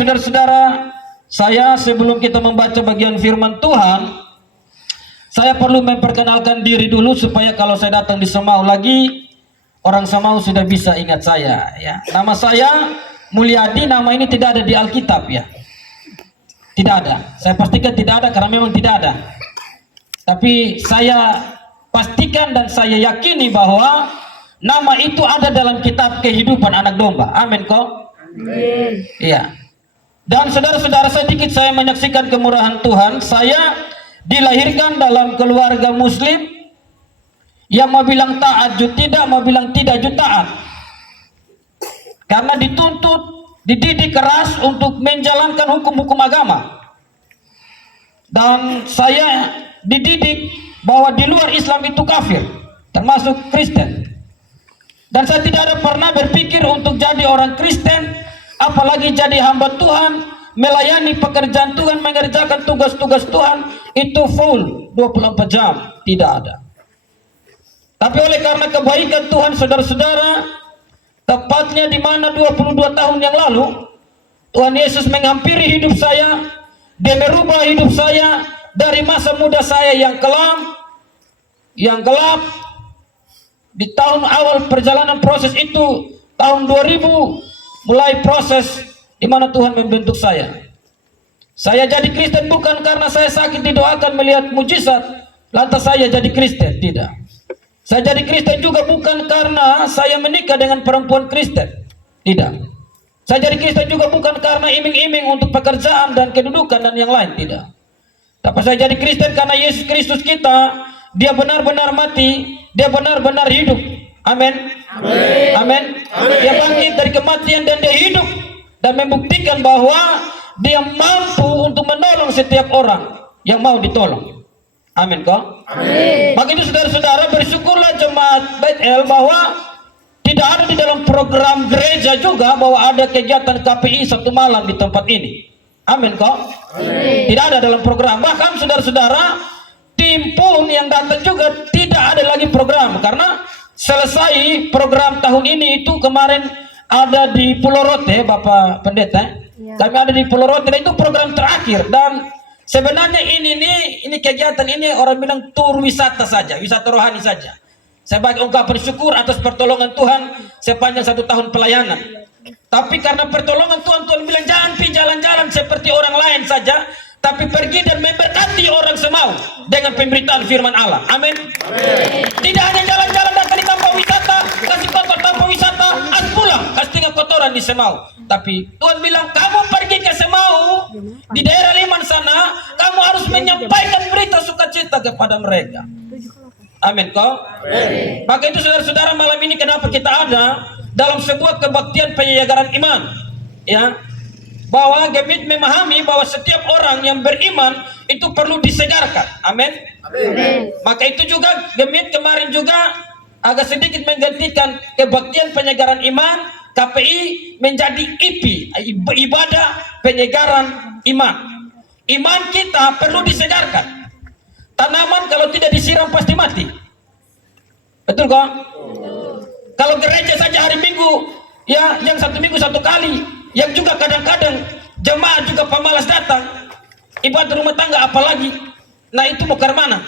saudara-saudara, saya sebelum kita membaca bagian firman Tuhan, saya perlu memperkenalkan diri dulu supaya kalau saya datang di Semau lagi, orang Semau sudah bisa ingat saya. Ya. Nama saya Mulyadi, nama ini tidak ada di Alkitab ya. Tidak ada. Saya pastikan tidak ada karena memang tidak ada. Tapi saya pastikan dan saya yakini bahwa nama itu ada dalam kitab kehidupan anak domba. Amin kok? Amin. Iya. Dan saudara-saudara, sedikit saya menyaksikan kemurahan Tuhan. Saya dilahirkan dalam keluarga muslim yang mau bilang taat jut tidak, mau bilang tidak jut taat. Karena dituntut, dididik keras untuk menjalankan hukum-hukum agama. Dan saya dididik bahwa di luar Islam itu kafir, termasuk Kristen. Dan saya tidak ada pernah berpikir untuk jadi orang Kristen, apalagi jadi hamba Tuhan, melayani pekerjaan Tuhan, mengerjakan tugas-tugas Tuhan, itu full 24 jam, tidak ada. Tapi oleh karena kebaikan Tuhan, saudara-saudara, tepatnya di mana 22 tahun yang lalu, Tuhan Yesus menghampiri hidup saya, Dia merubah hidup saya dari masa muda saya yang kelam, yang gelap. Di tahun awal perjalanan proses itu, tahun 2000, mulai proses di mana Tuhan membentuk saya. Saya jadi Kristen bukan karena saya sakit didoakan melihat mujizat, lantas saya jadi Kristen, tidak. Saya jadi Kristen juga bukan karena saya menikah dengan perempuan Kristen, tidak. Saya jadi Kristen juga bukan karena iming-iming untuk pekerjaan dan kedudukan dan yang lain, tidak. Tapi saya jadi Kristen karena Yesus Kristus kita, Dia benar-benar mati, Dia benar-benar hidup. Amin. Amin. Dia bangkit dari kematian dan Dia hidup dan membuktikan bahwa Dia mampu untuk menolong setiap orang yang mau ditolong. Amin kok? Amin. Maka itu saudara-saudara, bersyukurlah jemaat Bethel bahwa tidak ada di dalam program gereja juga bahwa ada kegiatan KPI satu malam di tempat ini. Amin kok? Amin. Tidak ada dalam program. Bahkan saudara-saudara, tim pun yang datang juga tidak ada lagi program. Karena selesai program tahun ini itu kemarin ada di Pulau Rote, Bapak Pendeta. Ya. Kami ada di Pulau Rote, itu program terakhir. Dan sebenarnya ini kegiatan ini orang bilang tur wisata saja, wisata rohani saja. Sebagai ungkapan syukur atas pertolongan Tuhan sepanjang 1 tahun pelayanan. Tapi karena pertolongan Tuhan, Tuhan bilang jangan pergi jalan-jalan seperti orang lain saja, tapi pergi dan memberkati orang Semau dengan pemberitaan firman Allah. Amin. Tidak hanya jalan-jalan datang di tempat wisata, kasih kotor tempat wisata, pulang kasih tinggal kotoran di Semau. Tapi Tuhan bilang kamu pergi ke Semau, di daerah Liman sana, kamu harus menyampaikan berita sukacita kepada mereka. Amin kok? Amin. Maka itu saudara-saudara, malam ini kenapa kita ada dalam sebuah kebaktian penyegaran iman, ya, bahwa Gemit memahami bahwa setiap orang yang beriman itu perlu disegarkan. Amin. Amin. Maka itu juga Gemit kemarin juga agak sedikit menggantikan kebaktian penyegaran iman KPI menjadi IP, ibadah penyegaran iman. Iman kita perlu disegarkan. Tanaman kalau tidak disiram pasti mati. Betul kok? Kalau gereja saja hari Minggu, ya, yang 1 minggu 1 kali, yang juga kadang-kadang jemaat juga pemalas datang, ibadah rumah tangga apalagi. Nah itu mau ke mana?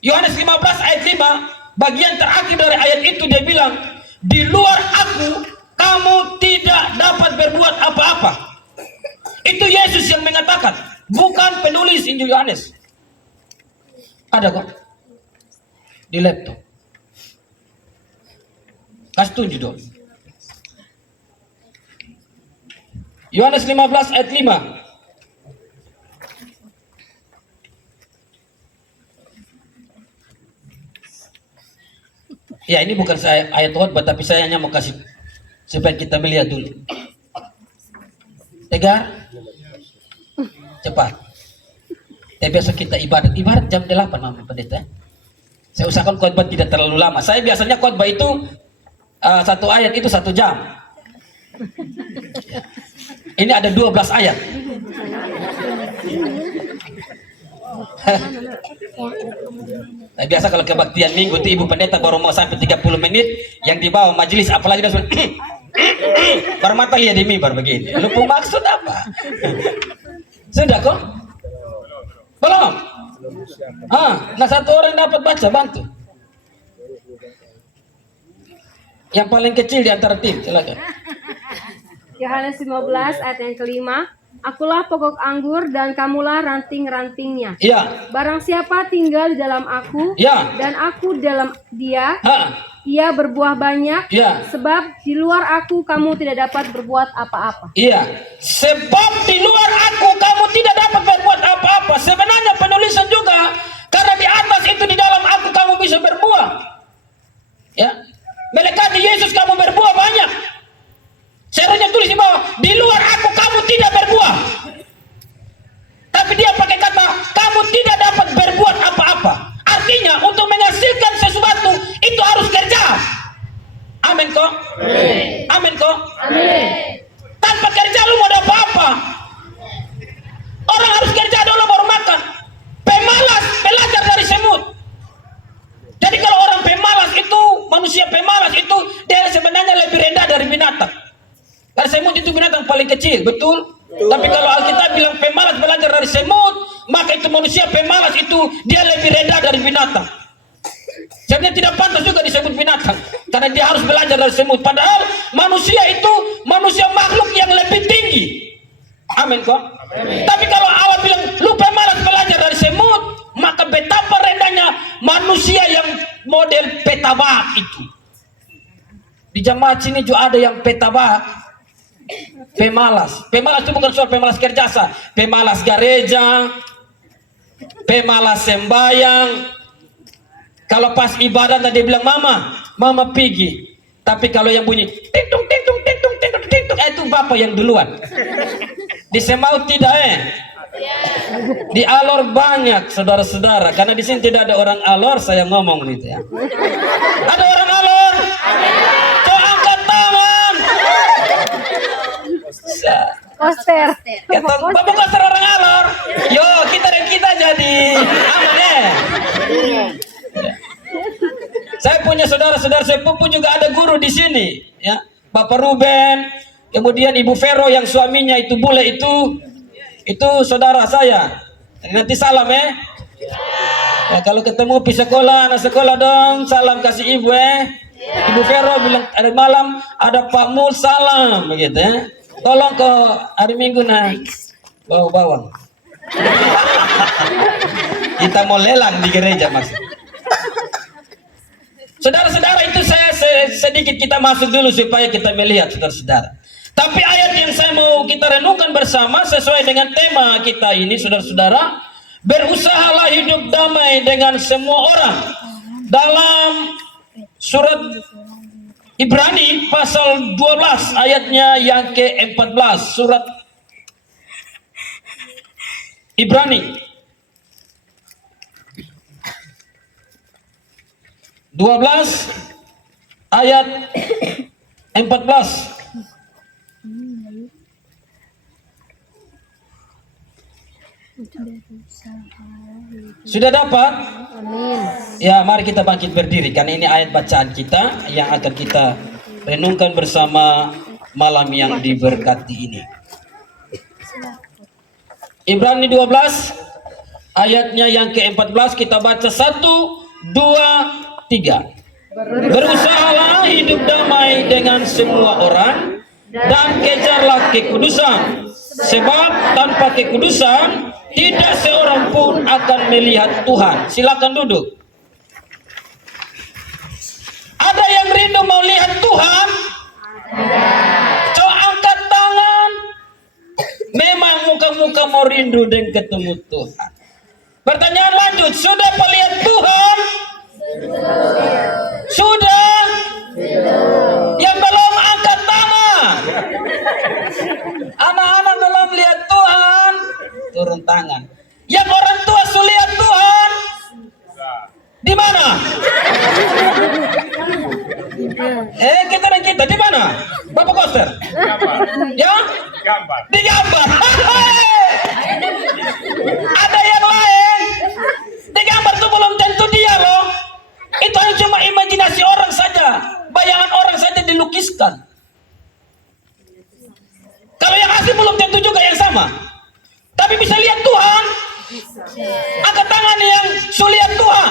Yohanes 15 ayat 5, bagian terakhir dari ayat itu dia bilang, di luar aku, kamu tidak dapat berbuat apa-apa. Itu Yesus yang mengatakan, bukan penulis Injil Yohanes. Ada kok di laptop. Kasih tunjuk dong. Yohanes 15 ayat 5. Ya, ini bukan saya ayat khotbah, tapi saya hanya mau kasih supaya kita melihat dulu. Tegar, cepat. Biasa kita ibadat jam 8 Mama Pendeta. Saya usahakan khotbah tidak terlalu lama. Saya biasanya khotbah itu 1 ayat itu 1 jam. Ini ada 12 ayat. Nah, biasa kalau kebaktian minggu itu Ibu Pendeta baru mau sampai 30 menit, yang di bawah majelis apalagi dia sudah begini, baru mata lihat di mimbar begini. Lupa maksud apa? Sudah kok? Belum? Nah satu orang dapat baca, bantu. Yang paling kecil di antara tim, silakan. Yohanes 15 ayat yang kelima. Akulah pokok anggur dan kamulah ranting-rantingnya. Iya. Barang siapa tinggal di dalam aku Ya. dan aku dalam dia, Ha. ia berbuah banyak. Ya. Sebab di luar aku kamu tidak dapat berbuat apa-apa. Iya. Sebab di luar aku kamu tidak dapat berbuat apa-apa. Sebenarnya penulisan juga karena di atas itu di dalam aku kamu bisa berbuah. Ya. Melekat di Yesus kamu berbuah banyak. Seharusnya tulis di bawah, di luar aku kamu tidak berbuah. Tapi dia pakai kata, kamu tidak dapat berbuat apa-apa. Artinya untuk menghasilkan sesuatu itu harus kerja. Amin kok? Amin kok? Amin. Tanpa kerja lu mau ada apa-apa. Orang harus kerja dulu baru makan. Pemalas belajar dari semut. Jadi kalau orang pemalas itu, manusia pemalas itu, dia sebenarnya lebih rendah dari binatang. Karena semut itu binatang paling kecil, betul? Tapi kalau Alkitab bilang pemalas belajar dari semut, maka itu manusia pemalas itu dia lebih rendah dari binatang. Sebenarnya tidak pantas juga disebut binatang, karena dia harus belajar dari semut. Padahal manusia itu manusia makhluk yang lebih tinggi. Amin kok? Tapi kalau Allah bilang lu pemalas belajar dari semut, maka betapa rendahnya manusia yang model petabak itu. Di jemaat sini juga ada yang petabak. Pemalas itu bukan soal pemalas kerjasa, pemalas gereja, pemalas sembayang. Kalau pas ibadah tadi bilang mama pergi. Tapi kalau yang bunyi ting tung ting tung ting tung ting tung ting tung, itu bapak yang duluan. Di Semau tidak Di Alor banyak saudara-saudara, karena di sini tidak ada orang Alor, saya ngomong gitu ya. Ada orang Alor? Coba angkat tangan. Koster. Bapak koster orang Alor. Yo, kita dan kita jadi aman ya. Saya punya saudara-saudara sepupu juga ada guru di sini, ya. Bapak Ruben, kemudian Ibu Vero yang suaminya itu bule itu saudara saya. Nanti salam ya. Ya kalau ketemu di sekolah, anak sekolah dong, salam kasih Ibu Ibu Vero bilang ada malam ada Pak Mul salam begitu ya. Tolong ke hari Minggu bawa bawang. Kita mau lelang di gereja mas. Saudara-saudara itu saya sedikit kita masuk dulu supaya kita melihat saudara-saudara. Tapi ayat yang saya mau kita renungkan bersama sesuai dengan tema kita ini saudara-saudara, berusahalah hidup damai dengan semua orang. Dalam surat Ibrani pasal 12 ayatnya yang ke-14, surat Ibrani 12 ayat 14. Sudah dapat? Amin. Ya, mari kita bangkit berdiri karena ini ayat bacaan kita yang akan kita renungkan bersama malam yang diberkati ini. Ibrani 12 ayatnya yang ke-14 kita baca 1, 2, 3. Berusahalah hidup damai dengan semua orang dan kejarlah kekudusan, sebab tanpa kekudusan tidak seorang pun akan melihat Tuhan. Silakan duduk. Ada yang rindu mau lihat Tuhan? Coba angkat tangan. Memang muka-muka mau rindu dan ketemu Tuhan. Pertanyaan lanjut, sudah melihat Tuhan? Sudah? Yang belum angkat tangan. Anak-anak belum lihat Tuhan, turun tangan. Yang orang tua sudah lihat Tuhan? Di mana? Kita dan kita di mana? Bapak Koster? Ya? Di gambar. Ada yang lain? Di gambar itu belum tentu dia loh. Itu hanya cuma imajinasi orang saja, bayangan orang saja dilukiskan. Angkat tangan yang suliat Tuhan.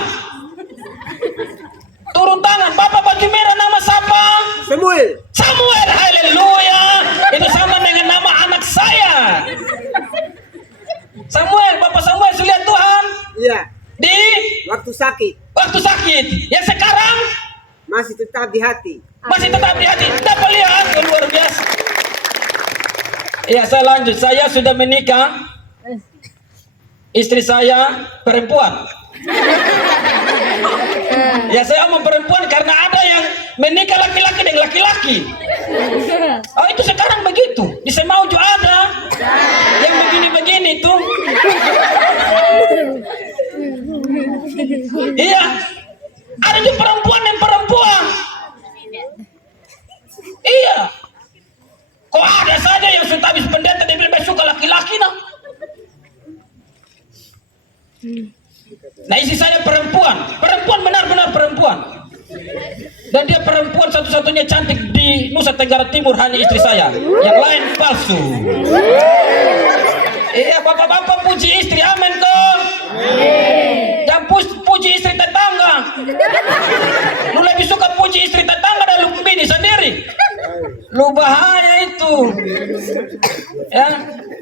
Turun tangan. Bapak baju merah nama siapa? Samuel. Samuel. Haleluya. Itu sama dengan nama anak saya. Samuel. Bapak Samuel suliat Tuhan. Iya. Di Waktu sakit. waktu sakit. Yang sekarang Masih tetap di hati. masih tetap di hati. Dapat lihat. Luar biasa. Ya, saya lanjut. Saya sudah menikah. Istri saya perempuan. Ya, saya omong perempuan karena ada yang menikah laki-laki dengan laki-laki. Oh, itu sekarang begitu. Di Semauju ada yang begini-begini tuh. Iya, ada juga perempuan yang perempuan. Iya. Kok ada saja yang sudah habis pendeta dia bilang suka laki-laki nah. Nah, istri saya perempuan benar-benar perempuan. Dan dia perempuan satu-satunya cantik di Nusa Tenggara Timur, hanya istri saya. Yang lain palsu. Iya, bapak-bapak puji istri, amin kok. Jangan puji istri tetangga. Lu lebih suka puji istri tetangga dan lu bini sendiri. Lu bahaya itu. Ya,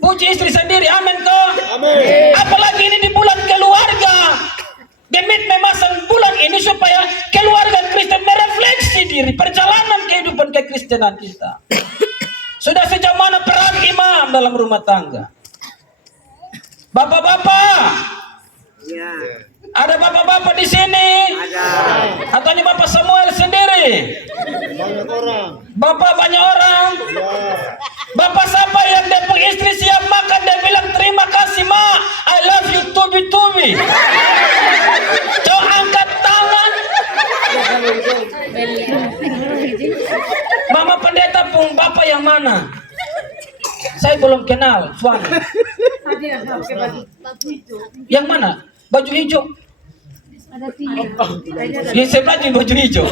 puji istri sendiri, amin kok. Apalagi ini di bulan keluarga. Demit memasang bulan ini supaya keluarga Kristen merefleksi diri perjalanan kehidupan kekristenan kita. Sudah sejauh mana peran imam dalam rumah tangga? Bapak-bapak, Ya. ada bapak-bapak di sini? Ada. Atau hanya Bapak Samuel sendiri? Banyak orang. Bapak banyak orang. Bapak siapa yang depuk istri siap makan dia bilang terima kasih ma, I love you tubi-tubi. Coba angkat tangan. Mama pendeta pun bapak yang mana? Saya belum kenal suami. Yang mana? Baju hijau. Yang sebelah juga baju hijau.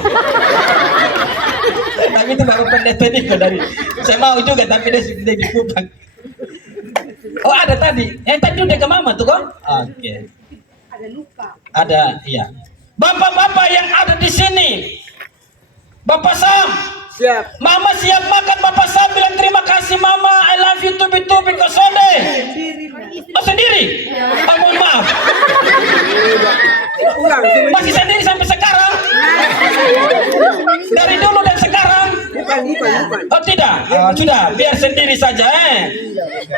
Tapi itu bapak pendeta ini kok dari. Saya mau juga tapi dia sudah di Kupang. Oh ada tadi. Yang tadi udah ke mama tuh kok? Oke. Ada, iya. Bapak-bapak yang ada di sini. Bapak Sam. Siap. Mama siap makan. Bapak Sam bilang terima kasih mama. I love you tubi-tubi kosode. Oh sendiri? Oh, mohon maaf. Pulang. Masih sendiri sampai sekarang? Dari dulu dan sekarang? Bukan. Oh tidak? Oh, sudah, biar sendiri saja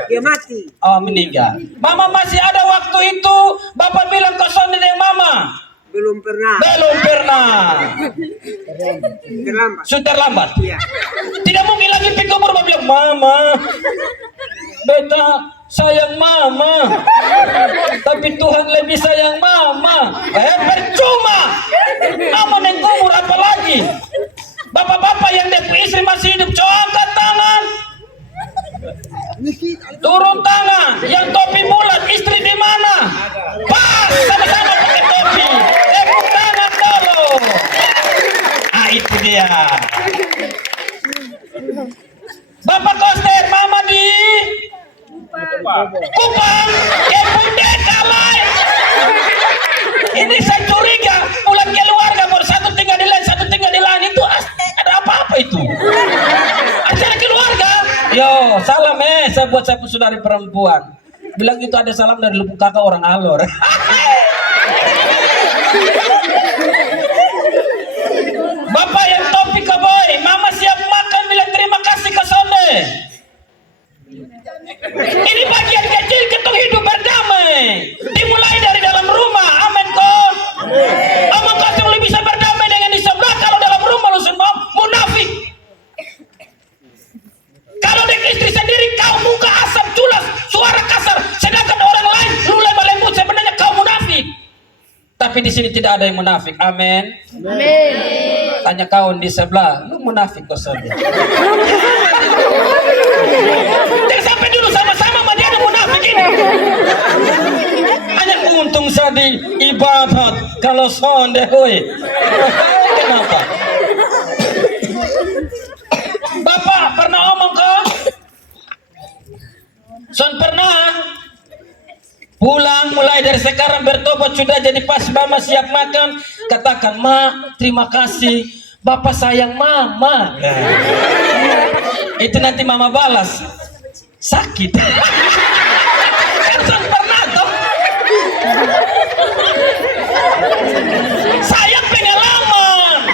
Dia mati. Oh meninggal. Mama masih ada waktu itu. Bapak bilang kosong dengan mama. Belum pernah. Belum pernah. Terlambat. Sudah terlambat. Iya. Tidak mungkin lagi pikir umur Bapak bilang mama. Beta sayang mama. Tapi Tuhan lebih sayang mama. Percuma. Mama neng umur apa lagi? Bapak-bapak yang depuk istri masih hidup, coba angkat tangan. Turun tangan. Yang topi bulat, istri di mana? Pas, sama-sama pakai topi. Tepuk tangan dulu. Ah itu dia. Bapak Koster, mama di Kupang. Pendeta lain. Ini saya curiga pulang keluarga baru satu tinggal di lain, satu tinggal di lain itu ada apa-apa itu? Acara keluarga? Yo, salam saya buat saya saudari perempuan. Bilang itu ada salam dari lubuk kakak orang Alor. Bapak yang topi koboi, mama siap makan bilang terima kasih ke Sonde. Ini bagian kecil ketuk hidup berdamai. Dimulai dari dalam rumah, amin kok. Omong kosong lu bisa berdamai dengan di sebelah. Kalau dalam rumah lu semua munafik. Kalau dengan istri sendiri kau muka asap culas, suara kasar, sedangkan orang lain lu lemah lembut, sebenarnya kau munafik. Tapi di sini tidak ada yang munafik, amin. Tanya kawan di sebelah, lu munafik kok saja. Jangan sampai dulu sama-sama sama dia ada munafik ini. Hanya untung sadi ibadat kalau sonde hoi. Kenapa? Bapak pernah omong ke? Son pernah Pulang mulai dari sekarang bertobat sudah jadi pas mama siap makan. Katakan, Ma, terima kasih. Bapak sayang mama. Nah, itu nanti mama balas. Sakit. Kan pernah toh? Saya pengalaman.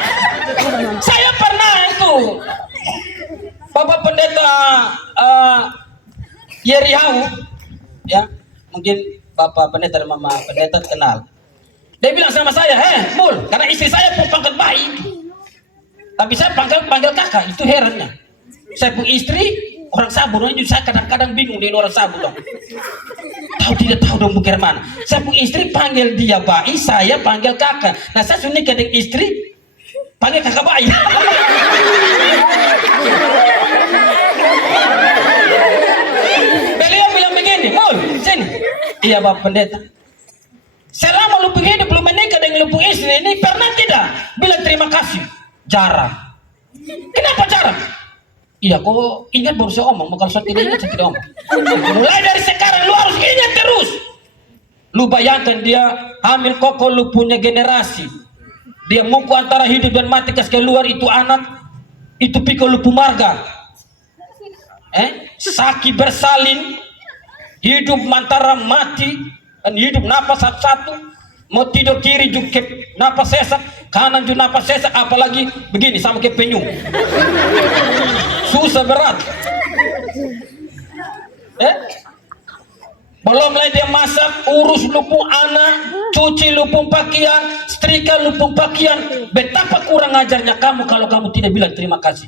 Saya pernah itu. Bapak Pendeta Yerihau, ya, mungkin Bapak Pendeta dan Mama Pendeta kenal. Dia bilang sama saya, Mul, karena istri saya pun pangkat baik, tapi saya panggil kakak. Itu herannya. Saya pun istri orang Sabur, saya kadang-kadang bingung dengan orang Sabur. Tidak tahu dong bukir mana. Saya pun istri panggil dia baik, saya panggil kakak. Nah, saya sudah nikah dengan istri, panggil kakak baik. Beliau bilang begini, Mul, sini. Iya Bapak Pendeta. Selama lu begini belum menikah dengan lu istri ini, pernah tidak bilang terima kasih? Jarang. Kenapa jarang? Iya, kok ingat baru saya omong, kalau saya tidak ingat saya tidak omong. Mulai dari sekarang lu harus ingat terus. Lu bayangkan dia hamil koko, lu punya generasi. Dia muku antara hidup dan mati kas keluar itu anak, itu pikul lu pumarga. Saki bersalin, hidup antara mati dan hidup napas satu-satu, mau tidur kiri juga napas sesak, kanan juga napas sesak, apalagi begini sama kayak penyu, susah berat. Belum lagi dia masak, urus lupung anak, cuci lupung pakaian, setrika lupung pakaian. Betapa kurang ajarnya kamu kalau kamu tidak bilang terima kasih.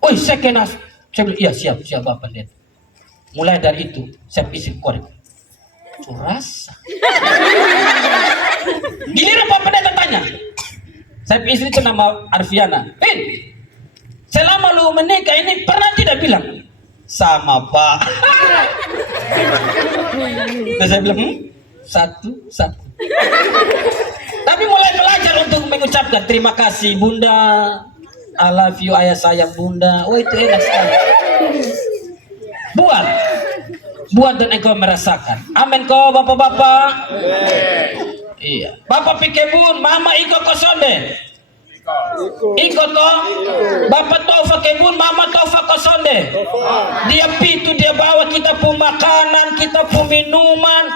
Oi, saya kena. Saya bilang, iya siap Bapak Pendeta. Mulai dari itu, saya isi korek. Curasa. Giliran Bapak Pendeta tanya. Saya istri itu nama Arfiana. Selama lu menikah ini pernah tidak bilang? Sama Pak. Terus saya bilang, satu. Tapi mulai belajar untuk mengucapkan terima kasih Bunda. I love you, ayah sayang Bunda. Oh, itu enak sekali. Buat dan engkau merasakan. Amin kau bapak-bapak. Iya. Bapak pikebun, mama iko kosonde. Iko toh. Bapak tofa kebun, mama tofa kosonde. Dia pitu, dia bawa kita pun makanan, kita pun minuman,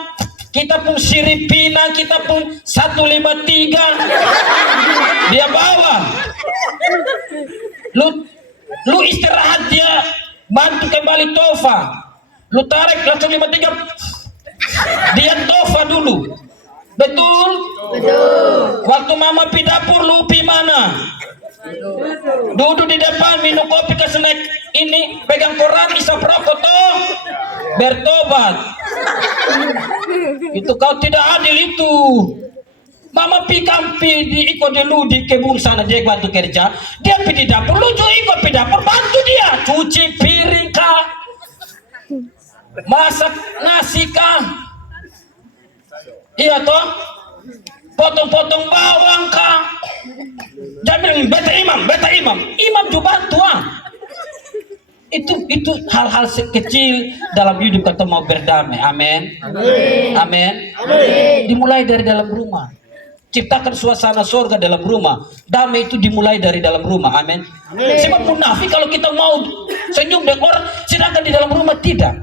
kita pun siripina, kita pun 153. Dia bawa. Lu istirahat, dia bantu kembali tofa. Lu tarik langsung 53. Dia tofa dulu. Betul? Waktu mama pi dapur lu pi mana? Duduk di depan minum kopi ke snack ini, pegang Quran, isap rokok toh. Bertobat. Itu kau tidak adil itu. Mama pi kampi di ikut dulu di kebun sana, dia bantu kerja. Dia pi di dapur, lu juga ikut pi dapur, bantu dia cuci piring kah, masak nasi kah, iya toh, potong-potong bawang kah. Jangan bilang beta imam juga bantu ah. Itu hal-hal kecil dalam hidup kita mau berdamai. Amin. Dimulai dari dalam rumah. Ciptakan suasana surga dalam rumah. Damai itu dimulai dari dalam rumah. Amin. Sebab munafik kalau kita mau senyum dengan orang, sedangkan di dalam rumah tidak.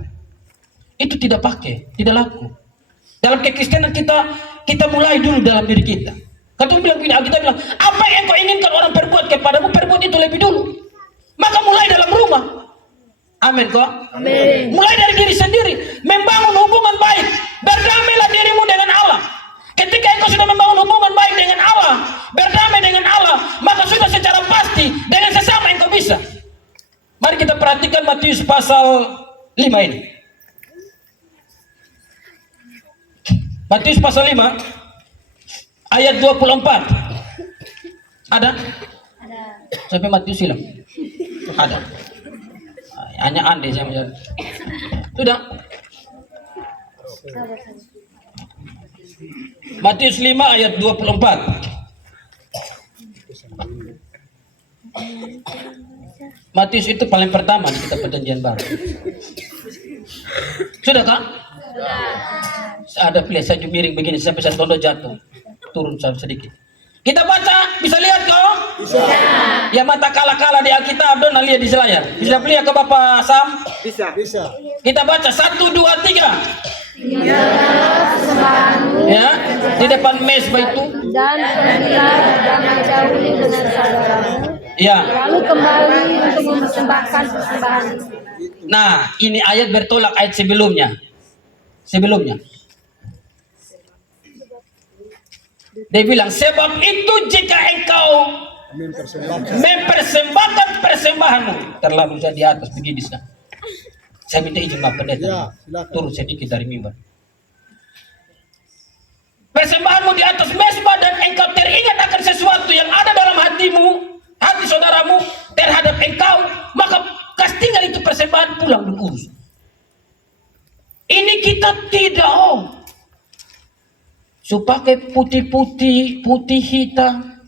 Itu tidak pakai, tidak laku. Dalam kekristenan kita mulai dulu dalam diri kita. Kita bilang, apa yang kau inginkan orang perbuat kepadamu, perbuat itu lebih dulu. Maka mulai dalam rumah. Amin kok. Mulai dari diri sendiri, membangun hubungan baik. Berdamailah dirimu dengan Allah. Ketika engkau sudah membangun hubungan baik dengan Allah, berdamai dengan Allah, maka sudah secara pasti dengan sesama engkau bisa. Mari kita perhatikan Matius pasal 5 ini. Matius pasal 5 ayat 24. Ada? Sampai Matius hilang. Ada. Hanya Andi saya menjadi. Sudah. Matius 5 ayat 24. Matius itu paling pertama di kitab Perjanjian Baru. Sudah kah? Ada pilihan saya miring begini sampai saya tondo jatuh, turun sedikit. Kita baca, bisa lihat kok? Bisa. Ya mata kala-kala di Alkitab don lihat di layar. Bisa lihat ke Bapak Sam? Bisa. Kita baca 1, 2, 3. Sembahanmu Ya, di depan mesbah itu. dan pergilah jangan jauhi dengan saudaramu. Ya. Lalu kembali untuk mempersembahkan persembahan. Nah, ini ayat bertolak ayat sebelumnya. Dia bilang, sebab itu jika engkau mempersembahkan persembahanmu, terlalu saya di atas begini sekarang. Saya minta izin Pak Pendeta, turun sedikit dari mimbar. Persembahanmu di atas mesbah dan engkau teringat akan sesuatu yang ada dalam hatimu, hati saudaramu terhadap engkau, maka tinggal itu persembahan pulang dan urus. Ini kita tidak so pakai putih-putih, putih hitam.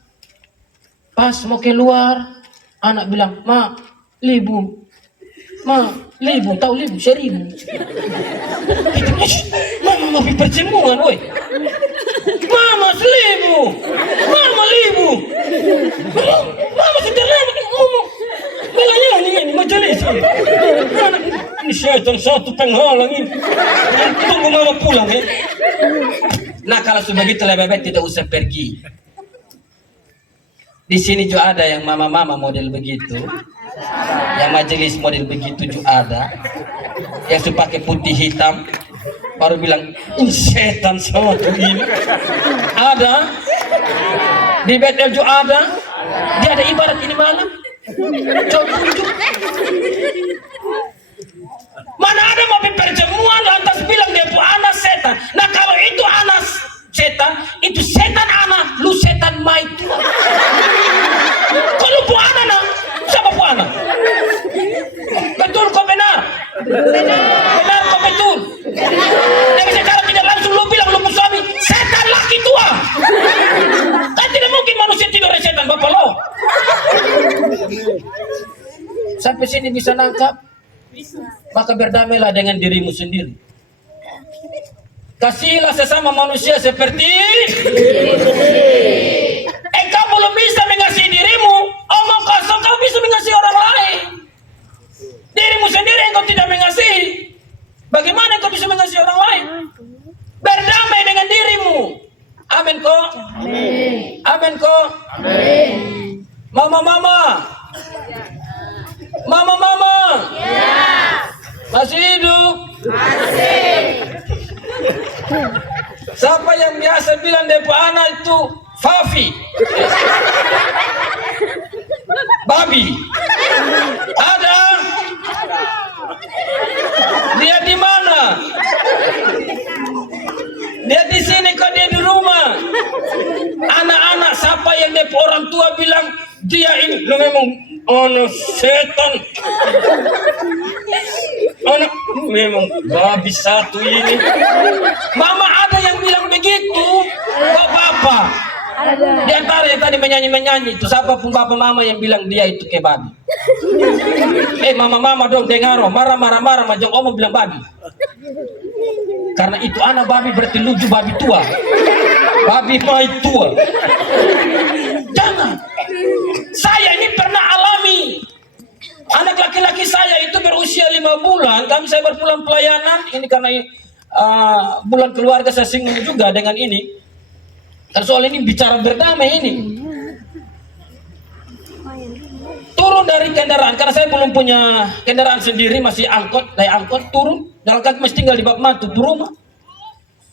Pas mau keluar, anak bilang, Ma, libu, tahu libu, 1.000. Mama mau percemuan, woi. Mama libu, Mama sudah ngomong. Malahnya ini majelis. Ini syaitan satu penghalang ini. Tunggu mama pulang ya. Nah kalau sudah begitu lebih baik tidak usah pergi. Di sini juga ada yang mama-mama model begitu, yang majelis model begitu juga ada, yang suka pakai putih hitam, baru bilang ini setan satu ini. Ada di Betel juga ada. Dia ada ibarat ini malam. Coba tunjuk. Mana ada mau perjamuan lantas bilang dia itu anak setan. Nah kalau itu anak setan, itu setan anak, lu setan mai tua. Kalau bu anak nah, siapa bu anak? Betul kok benar. Benar kok betul. Tapi sekarang tidak langsung lu bilang lu suami setan laki tua. Kan tidak mungkin manusia tidur dari setan bapak lo. Sampai sini bisa nangkap. Maka berdamailah dengan dirimu sendiri. Kasihilah sesama manusia seperti engkau belum bisa mengasihi dirimu, omong kosong kau bisa mengasihi orang lain. Dirimu sendiri engkau tidak mengasihi, bagaimana engkau bisa mengasihi orang lain? Berdamai dengan dirimu. Amin kok? Amin kok? Mama. Masih hidup? Masih. Siapa yang biasa bilang depo anak itu Fafi? Babi? Ada? Dia di mana? Dia di sini kok dia di rumah? Anak-anak siapa yang depo orang tua bilang dia ini? Lo memang anak setan. Anak memang babi satu ini. Mama ada yang bilang begitu. Kok papa? Di antara yang tadi menyanyi itu siapa pun bapak mama yang bilang dia itu kayak babi. Mama dong dengar marah majang omong bilang babi. Karena itu anak babi berarti luju babi tua. Babi mai tua. Jangan. Saya ini pernah alami. Anak laki-laki saya itu berusia 5 bulan, saya berpulang pelayanan, ini karena bulan keluarga saya singgung juga dengan ini. Karena soal ini bicara berdamai ini. Turun dari kendaraan, karena saya belum punya kendaraan sendiri, masih naik angkot, turun, dalam kaki masih tinggal di bak matu, di rumah.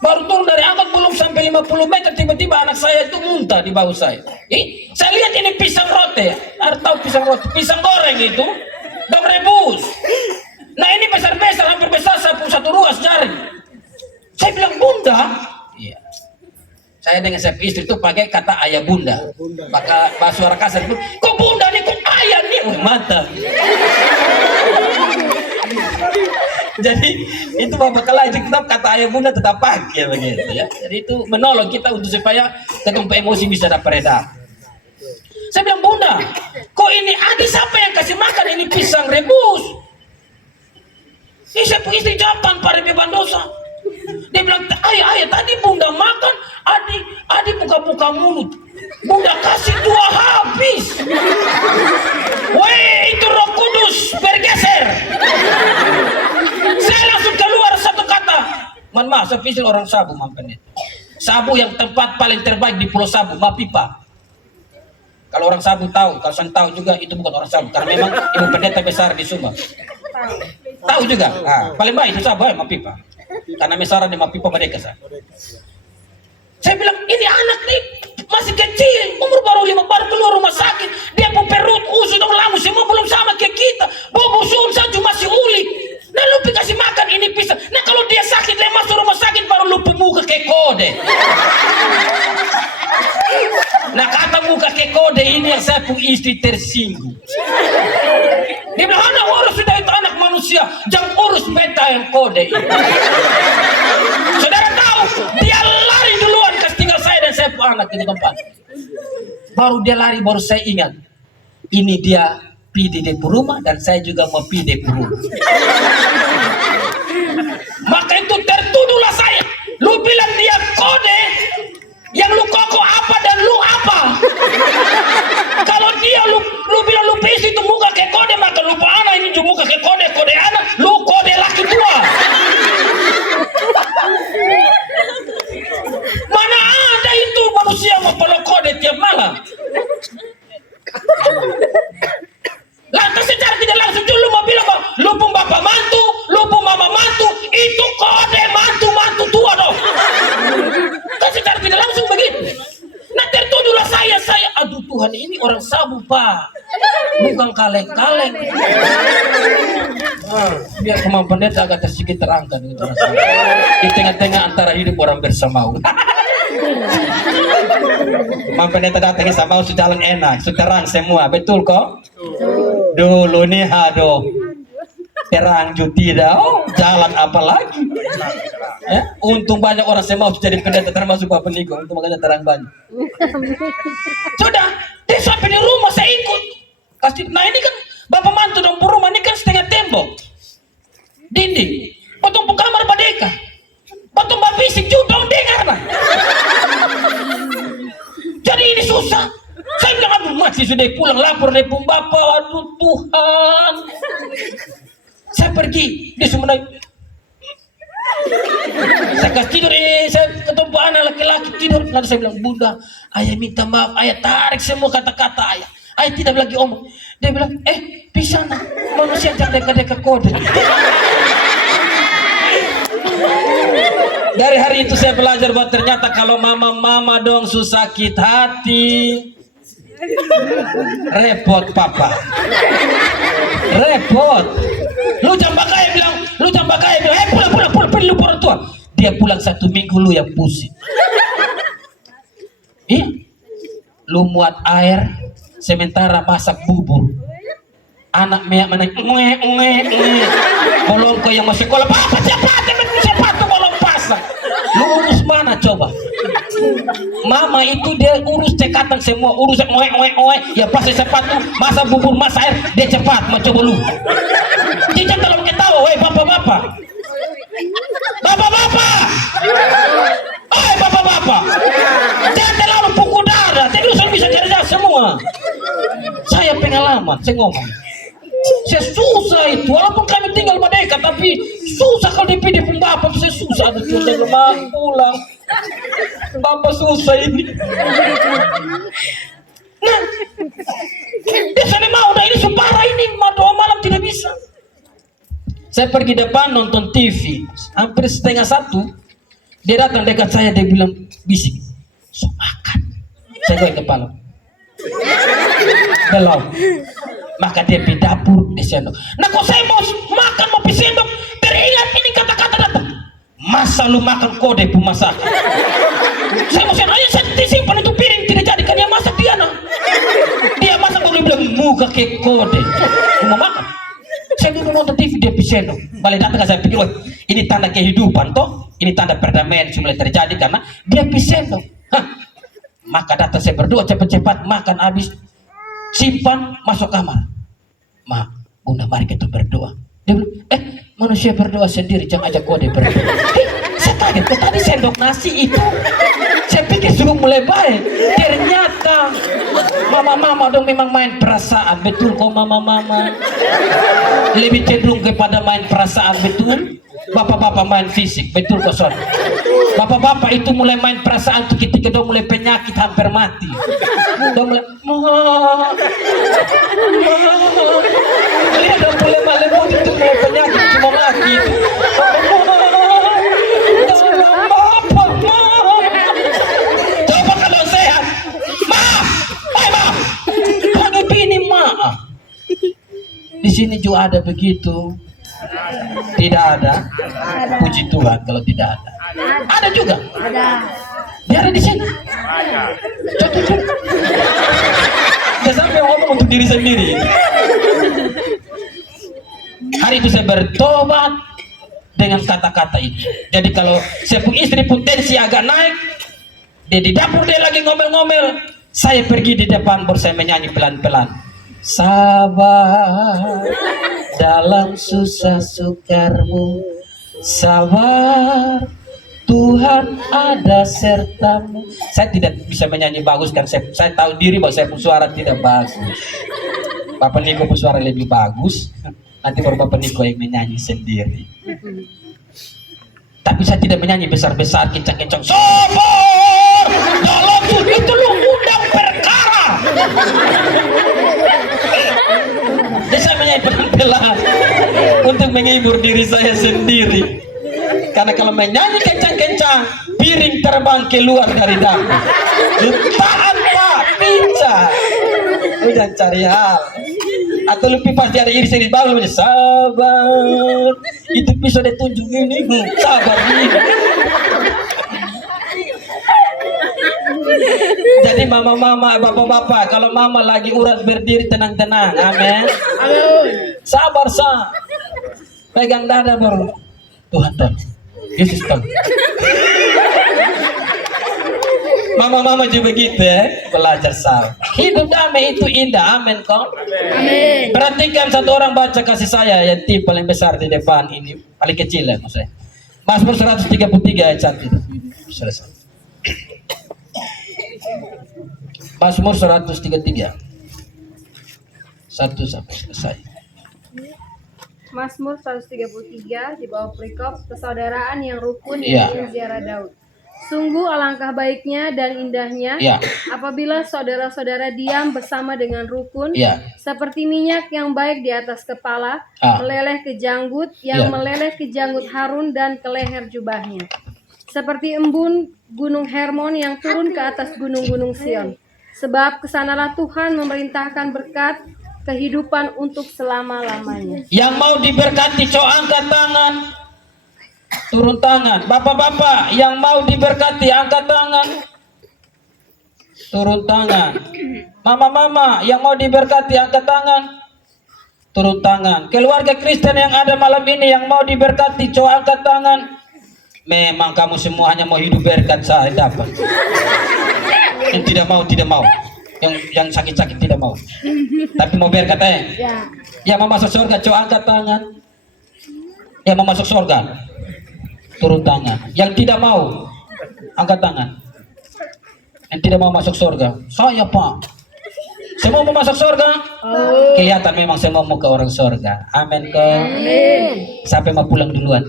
Baru turun dari angkot belum sampai 50 meter, tiba-tiba anak saya itu muntah di bahu saya. Saya lihat ini pisang roti, tahu pisang roti, pisang goreng itu, dong rebus. Nah ini besar-besar, hampir besar satu ruas jari. Saya bilang bunda. Iya. Saya dengan saya istri itu pakai kata ayah bunda. Maka bahasa suara kasar itu, kok bunda nih, kok ayah nih, mantap. Jadi itu bapak kelajik tetap kata ayah bunda tetap pakai begitu ya. Jadi itu menolong kita untuk supaya ketumpa emosi bisa dapat reda. Saya bilang bunda, kok ini adik siapa yang kasih makan ini pisang rebus? Ini saya istri jawab tanpa beban dosa. Dia bilang, ayah tadi bunda makan, adik buka-buka mulut. Bunda kasih 2 habis. Weh, itu Roh Kudus bergeser. Saya langsung keluar satu kata. Maaf, saya pikir orang Sabu, Mampenet. Sabu yang tempat paling terbaik di Pulau Sabu, Mapipa. Kalau orang Sabu tahu, kalau saya tahu juga itu bukan orang Sabu, karena memang ibu pendeta besar di Sumba. Tahu juga, paling baik itu Sabu, Mapipa. Karena misalnya di Mapipa mereka sah. Saya bilang, ini anak nih masih kecil, umur baru 5, baru keluar rumah sakit. Dia pun perut, usus, dong lamu, semua belum sama kayak kita. Bobo sun saja masih ulik. Nah lupi kasih makan ini pisang. Nah kalau dia sakit, dia masuk rumah sakit baru lupi muka kayak kode. Nah kata muka kayak kode ini yang saya pun istri tersinggung. Dia bilang, anak urus sudah itu anak manusia, jangan urus beta yang kode ini. Saudara tahu, dia lari duluan kasih tinggal saya dan saya pun anak di tempat. Baru dia lari, baru saya ingat. Ini dia pergi di rumah dan saya juga mau pergi di rumah. Maka itu tertuduhlah saya. Lu bilang dia kode, yang lu koko apa dan lu apa? Kalau dia lu bilang lu pisi itu muka kayak kode, maka lu anak ini juga muka kayak kode anak, lu kode laki tua. Mana ada itu manusia mau pelok kode tiap malam? Lantas secara tidak langsung dulu mau bilang kok, lu pun bapak mantu, lu pun mama mantu, itu kode mantu tua dong. Kan secara tidak langsung begitu. Nah tertuduhlah saya, aduh Tuhan ini orang Sabu pak, bukan kaleng-kaleng. Biar kemampuan dia agak sedikit terangkat di tengah-tengah antara hidup orang bersamau. Mampuan dia datang sama sudah jalan enak, sudah terang semua, betul kok? Dulu nih aduh terang juti dah, jalan apa lagi? Untung banyak orang semua jadi pendeta termasuk Bapak Niko, untung makanya terang banyak. Sudah, dia sampai di rumah saya ikut. Nah ini kan Bapak mantu dong rumah ini kan setengah tembok, dinding, potong kamar badeka, potong babisik juga dengar nah. Jadi ini susah. Saya bilang, aduh masih sudah pulang lapor dari pun bapak, aduh Tuhan. Saya pergi, dia semua saya kasih tidur ini, saya ketemu anak laki-laki tidur. Lalu saya bilang, bunda, ayah minta maaf, ayah tarik semua kata-kata ayah. Ayah tidak lagi omong. Dia bilang, bisa nah, manusia jangan dekat-dekat kode. Dari hari itu saya belajar bahwa ternyata kalau mama dong susah sakit hati, repot papa, repot. Lu jambakaya bilang, pulang pergi lu orang tua. Dia pulang 1 minggu lu yang pusing. Lu muat air, sementara masak bubur. Anak meyak mana bolong ke yang masih sekolah, papa sepatu bolong pasang. Lu urus mana coba? Mama itu dia urus cekatan semua, urus ya pasang sepatu, masak bubur, masak air, dia cepat. Mau coba lu cicak kalau ketawa, weh bapak-bapak, jangan terlalu pukul darah, tapi lu bisa kerja semua. Saya pengalaman, saya ngomong, saya susah itu, walaupun kami tinggal Merdeka, tapi susah kalau dipilih pun bapak, saya susah, ada cuaca lemah pulang, bapak susah ini. Nah, dia sana mau, nah ini separah ini, doa malam tidak bisa. Saya pergi depan nonton TV, hampir 12:30, dia datang dekat saya, dia bilang, bisik, so makan. Saya goyang kepala. Belum. Maka dia pergi dapur, dia sendok. Nah kok saya mau makan, mau pergi sendok, teringat ini kata-kata datang. Masa lu makan kode pemasakan? Saya mau sendok, ayo saya simpan itu piring, tidak jadi, kan dia masak dia nah. Dia masak, kalau dia bilang, muka kayak kode. Mau makan? Saya dulu nonton TV, dia pergi sendok. Balik datang, saya pikir, wah ini tanda kehidupan toh, ini tanda perdamaian mulai terjadi karena dia pergi sendok. Maka datang saya berdoa cepat-cepat, makan habis, simpan, masuk kamar. Ma, bunda mari kita berdoa. Dia bilang, manusia berdoa sendiri, jangan ajak kode berdoa. Saya kaget, kok tadi sendok nasi itu saya pikir sudah mulai baik, ternyata mama-mama dong memang main perasaan. Betul kok mama-mama, lebih cenderung kepada main perasaan. Betul, bapak-bapak main fisik. Betul kok son, bapak-bapak itu mulai main perasaan tuh ketika dong mulai penyakit hampir mati, dong mulai lihat dong mulai malemut itu mulai penyakit cuma mati itu. Coba kalau sehat, maaf, maaf, kalau begini maaf. Di sini juga ada begitu. Tidak ada. Puji Tuhan kalau tidak ada. Ada juga. Dia ada di sini. Coba. Dia sampai ngomong untuk diri sendiri. Hari itu saya bertobat dengan kata-kata itu. Jadi kalau saya pun istri pun tensi agak naik, dia di dapur dia lagi ngomel-ngomel, saya pergi di depan baru saya menyanyi pelan-pelan. Sabar dalam susah sukarmu, sabar Tuhan ada sertamu. Saya tidak bisa menyanyi bagus kan, saya tahu diri bahwa saya pun suara tidak bagus. Bapak Niko pun suara lebih bagus. Nanti baru Bapak Niko yang menyanyi sendiri. Tapi saya tidak menyanyi besar-besar, kencang-kencang. Sabar dalam itu lu undang perkara. Jadi saya menyanyi pelan-pelan untuk menghibur diri saya sendiri. Karena kalau menyanyi kencang-kencang, piring terbang keluar dari dapur. Jutaan Pak, pincang. Udah cari hal. Atau lebih pasti ada iri sendiri baru sabar. Itu bisa ditunjuk ini, sabar ini. Jadi mama-mama, bapak-bapak, kalau mama lagi urat berdiri tenang-tenang, amin. Sabar sah. Pegang dada baru. Tuhan tolong. Yesus tolong. Mama-mama juga gitu ya, belajar sabar. Hidup damai itu indah, amin kok. Amin. Perhatikan satu orang baca kasih saya yang tim paling besar di depan ini, paling kecil ya maksudnya. Mazmur 133 ayat 1 itu. Selesai. Mazmur 133. 1 sampai selesai. Mazmur 133 di bawah perikop persaudaraan yang rukun Iya. yang ziarah Daud. Sungguh alangkah baiknya dan indahnya Iya. apabila saudara-saudara diam bersama dengan rukun, Iya. seperti minyak yang baik di atas kepala, meleleh ke janggut, yang Iya. meleleh ke janggut Harun dan ke leher jubahnya. Seperti embun gunung Hermon yang turun ke atas gunung-gunung Sion. Sebab kesanalah Tuhan memerintahkan berkat kehidupan untuk selama-lamanya. Yang mau diberkati, coba angkat tangan. Turun tangan. Bapak-bapak yang mau diberkati, angkat tangan. Turun tangan. Mama-mama yang mau diberkati, angkat tangan. Turun tangan. Keluarga Kristen yang ada malam ini yang mau diberkati, coba angkat tangan. Memang kamu semua hanya mau hidup berkat saya dapat. Yang tidak mau, tidak mau. Yang sakit-sakit tidak mau. Tapi mau berkat Ya. Yang mau masuk surga, coba angkat tangan. Yang mau masuk surga, turun tangan. Yang tidak mau, angkat tangan. Yang tidak mau masuk surga, saya Pak. Semua mau masuk surga? Kelihatan memang semua mau ke orang surga. Amin ke? Sampai mau pulang duluan.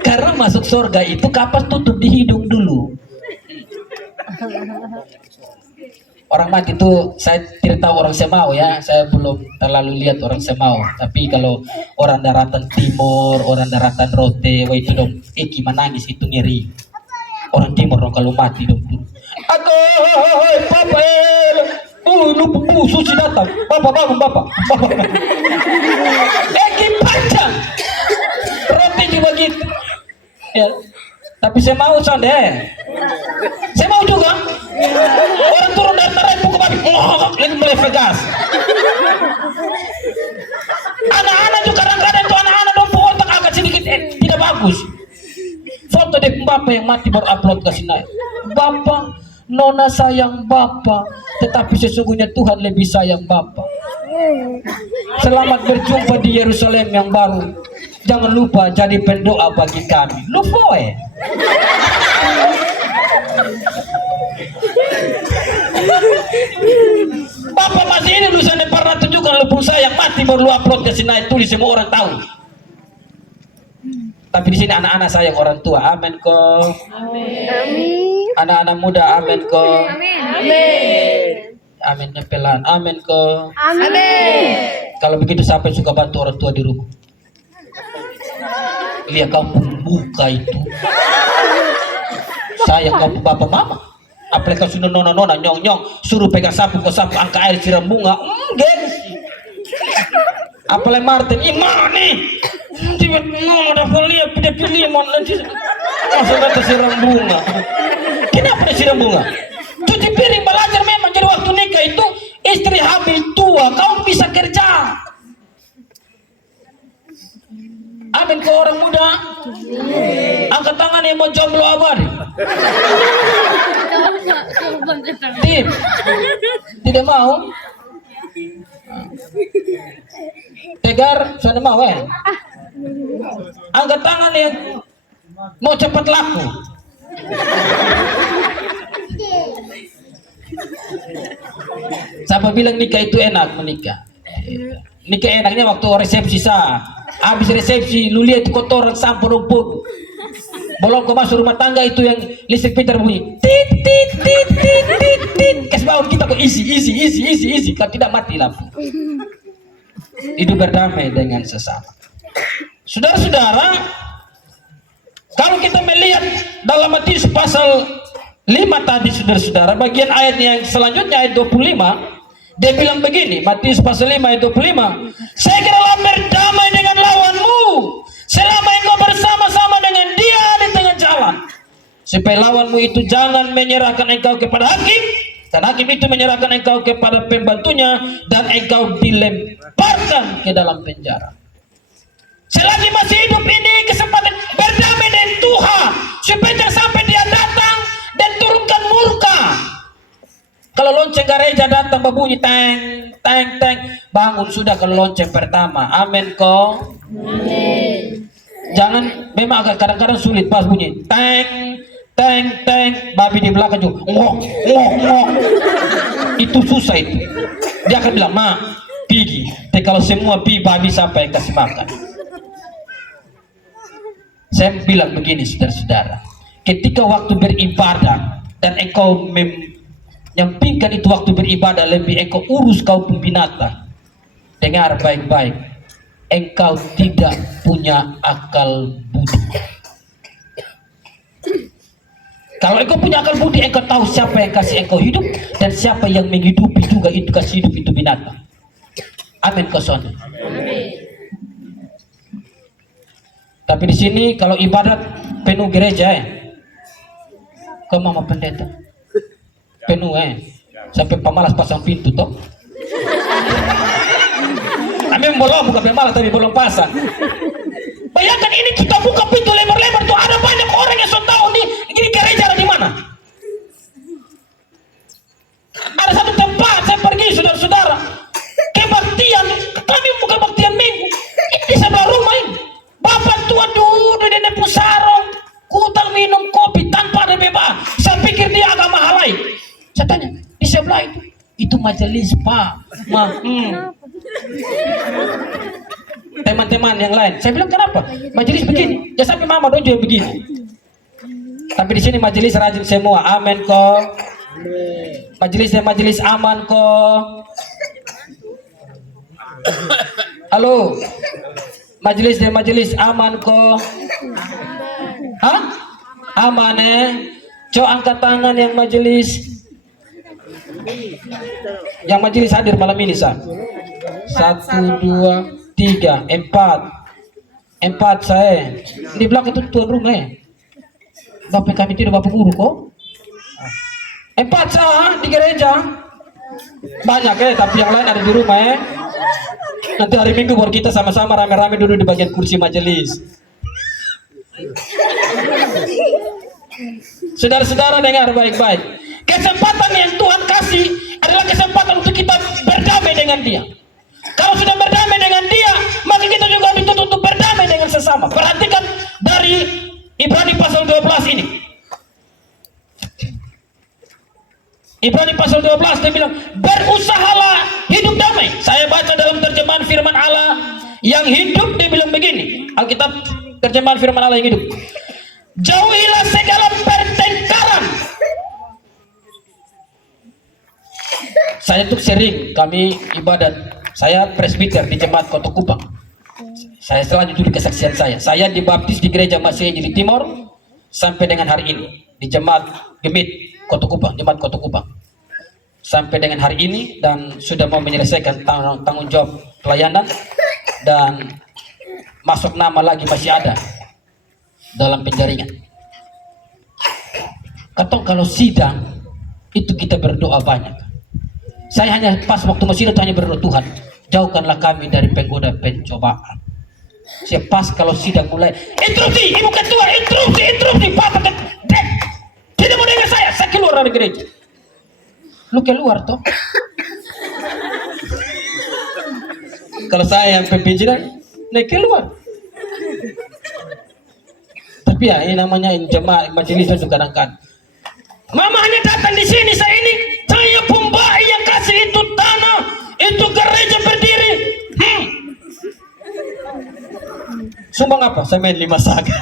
Karena masuk surga itu kapas tutup di hidung dulu. Orang mati itu saya tidak tahu orang Semau ya, saya belum terlalu lihat orang Semau. Tapi kalau orang daratan timur, orang daratan rote, wah itu dong, Eki menangis itu ngeri. Orang timur dong kalau mati dong. Aduh, Papa, lupa suci datang. Bapak. Eki panjang, rote juga gitu. Ya. Tapi saya mau deh. Saya mau juga. Orang turun dari terempu ke babi, lagi mulai vegas. Anak-anak juga kadang-kadang tuh anak-anak dong otak agak sedikit tidak bagus. Foto deh Bapak yang mati baru upload kasih naik. Bapak, Nona sayang Bapak, tetapi sesungguhnya Tuhan lebih sayang Bapak. Selamat berjumpa di Yerusalem yang baru. Jangan lupa jadi pendoa bagi kami. Lufoe. Bapak masih ini lusannya pernah tunjukkan lepung saya yang mati baru lu upload ke sini, tulis semua orang tahu. Tapi di sini anak-anak saya yang orang tua, amin ko. Amin. Anak-anak muda, amin ko. Amin. Amin nempelan, amin ko. Amin. Kalau begitu siapa yang suka bantu orang tua di rumah? Lihat kamu buka itu. Saya kamu bapak mama. Aplikasi nona nyong suruh pegang sapu ke sapu angka air siram bunga. Gengsi. Apalagi Martin, imam nih. Tiba-tiba ada folia pilih nanti langsung kata siram bunga. Kenapa dia siram bunga? Cuci piring belajar memang, jadi waktu nikah itu istri hamil tua, kamu bisa kerja. Amin ke orang muda. Angkat tangan yang mau jomblo abadi. Tim, tidak mau. Tegar, sana mau ya. Angkat tangan yang mau cepat laku. Siapa bilang nikah itu enak menikah? Nikah enaknya waktu resepsi sah. Habis resepsi, lu lihat itu kotoran sampah rumput. Belum kau masuk rumah tangga itu yang listrik pintar bunyi. Tit tit tit tit tit tit. Kes bawah kita kok isi. Kalau tidak mati lampu. Hidup berdamai dengan sesama. Saudara-saudara, kalau kita melihat dalam Matius pasal 5 tadi, saudara-saudara, bagian ayatnya yang selanjutnya ayat 25. Dia bilang begini, Matius pasal 5 ayat 25. Segeralah berdamai dengan lawanmu selama engkau bersama-sama dengan dia di tengah jalan, supaya lawanmu itu jangan menyerahkan engkau kepada hakim, dan hakim itu menyerahkan engkau kepada pembantunya, dan engkau dilemparkan ke dalam penjara. Selagi masih hidup ini kesempatan berdamai dengan Tuhan, supaya jangan sampai dia datang dan turunkan murka. Kalau lonceng gereja datang berbunyi teng teng teng, bangun sudah kalau lonceng pertama. Amin ko. Amin. Jangan, memang agak kadang-kadang sulit pas bunyi teng teng teng, babi di belakang juga ngok ngok ngok. Itu susah itu. Dia akan bilang, "Ma, pergi." Tapi kalau semua pi babi sampai kasih makan. Saya bilang begini, saudara-saudara, ketika waktu beribadah dan engkau menyampingkan itu waktu beribadah, lebih engkau urus kaum binatang. Dengar baik-baik, engkau tidak punya akal budi. Kalau engkau punya akal budi, engkau tahu siapa yang kasih engkau hidup dan siapa yang menghidupi juga itu kasih hidup itu binatang. Amin kosong. Tapi di sini kalau ibadat penuh gereja kau mama pendeta penuh sampai pemalas pasang pintu toh. Kami belum buka pemalas tapi belum pasang. Bayangkan ini kita buka pintu lebar-lebar tuh ada banyak orang yang sudah tahu nih ini gereja ada di mana. Ada satu tempat saya pergi, saudara-saudara, kebaktian, kami buka baktian minggu di sebelah rumah ini. Bapak tua duduk di nepuk sarung, kutang minum kopi tanpa ada bebas. Saya pikir dia agama hal lain. Saya tanya, di sebelah itu majelis Pak. Teman-teman yang lain, saya bilang kenapa? Majelis begini, ya sampai mama dong juga begini. Tapi di sini majelis rajin semua, amin kok. Majelis aman kok. Halo, majelis aman kok. Hah? Aman Coba angkat tangan yang majelis. Yang majelis hadir malam ini sah. 1, 2, 3, 4 saya. Di belakang itu tuan rumah Bapak kami tidak bapak guru kok. 4 sah di gereja. Banyak tapi yang lain ada di rumah Nanti hari Minggu baru kita sama-sama rame-rame duduk di bagian kursi majelis. Saudara-saudara dengar baik-baik. Kesempatan yang Tuhan kasih adalah kesempatan untuk kita berdamai dengan Dia. Kalau sudah berdamai dengan Dia, maka kita juga dituntut untuk berdamai dengan sesama. Perhatikan dari Ibrani pasal 12 ini. Ibrani pasal 12 dia bilang, berusahalah hidup damai. Saya baca dalam terjemahan firman Allah yang hidup, dia bilang begini. Alkitab terjemahan firman Allah yang hidup. Jauhilah segala pertengkaran. Saya tuh sering, kami ibadat, saya presbiter di jemaat Kota Kupang. Saya selanjutnya kesaksian saya dibaptis di gereja Masih di Timur sampai dengan hari ini di jemaat Gemit Kota Kupang, jemaat Kota Kupang sampai dengan hari ini, dan sudah mau menyelesaikan tanggung jawab pelayanan, dan masuk nama lagi masih ada dalam penjaringan. Katong kalau sidang itu kita berdoa banyak. Saya hanya pas waktu masih itu hanya berdoa, Tuhan jauhkanlah kami dari penggoda pencobaan. Saya pas kalau sidang mulai interupsi, ibu ketua interupsi, papa tidak mau dengar saya keluar dari gereja. Lu keluar toh. Kalau saya yang pimpinan, naik keluar. Tapi ya ini namanya jemaah majelis itu kadang-kadang. Mama hanya datang di sini, saya pembai yang kasih itu tanah, itu gereja berdiri. Sumbang apa? Saya main 5 saga.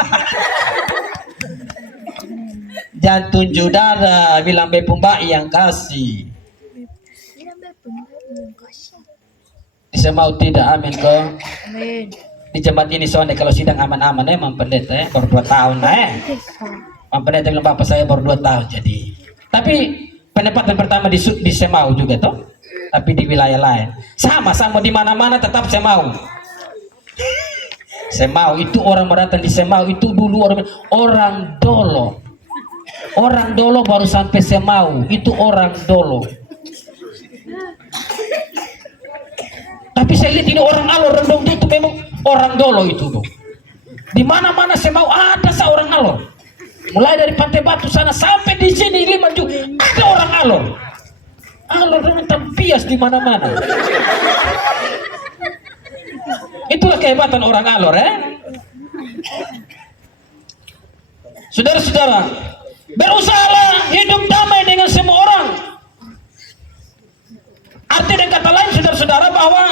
Jangan tunjuk darah, bilang pembai yang kasih. Bisa mau tidak, amin kok. Amin. Di jemaat ini soalnya kalau sidang aman-aman Mang Pendeta baru 2 tahun Mang Pendeta bilang bapak saya baru 2 tahun jadi. Tapi penempatan pertama di Semau juga toh, tapi di wilayah lain sama di mana-mana tetap Semau. Semau itu orang merata di Semau itu dulu orang Dolo baru sampai Semau itu orang Dolo. Tapi saya lihat ini orang Alor Rendong itu memang orang Dolo itu tuh. Di mana-mana Semau ada seorang Alor. Mulai dari Pantai Batu sana sampai di sini 5 juga ada orang Alor. Alor dengan tempias di mana-mana. Itulah kehebatan orang Alor, Saudara-saudara, berusahalah hidup damai dengan semua orang. Arti dan kata lain, saudara-saudara, bahwa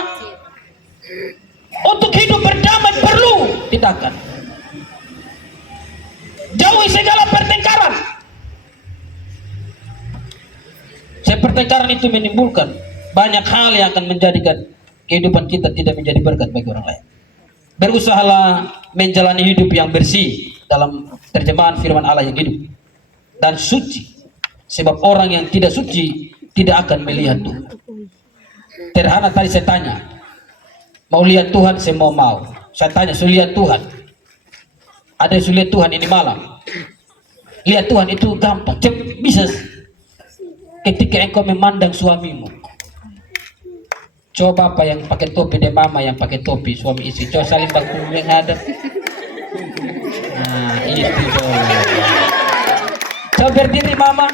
untuk hidup berdamai perlu tindakan. Jauhi segala pertengkaran. Pertengkaran itu menimbulkan banyak hal yang akan menjadikan kehidupan kita tidak menjadi berkat bagi orang lain. Berusahalah menjalani hidup yang bersih dalam terjemahan firman Allah yang hidup dan suci, sebab orang yang tidak suci tidak akan melihat Tuhan. Terhana tadi saya tanya, mau lihat Tuhan? Saya mau. Saya tanya, sudah lihat Tuhan? Ada yang sudah lihat Tuhan ini malam? Lihat Tuhan itu gampang, bisa ketika engkau memandang suamimu. Coba apa yang pakai topi dan mama yang pakai topi, suami istri, coba saling baku menghadap. Nah itu dong. Coba berdiri mama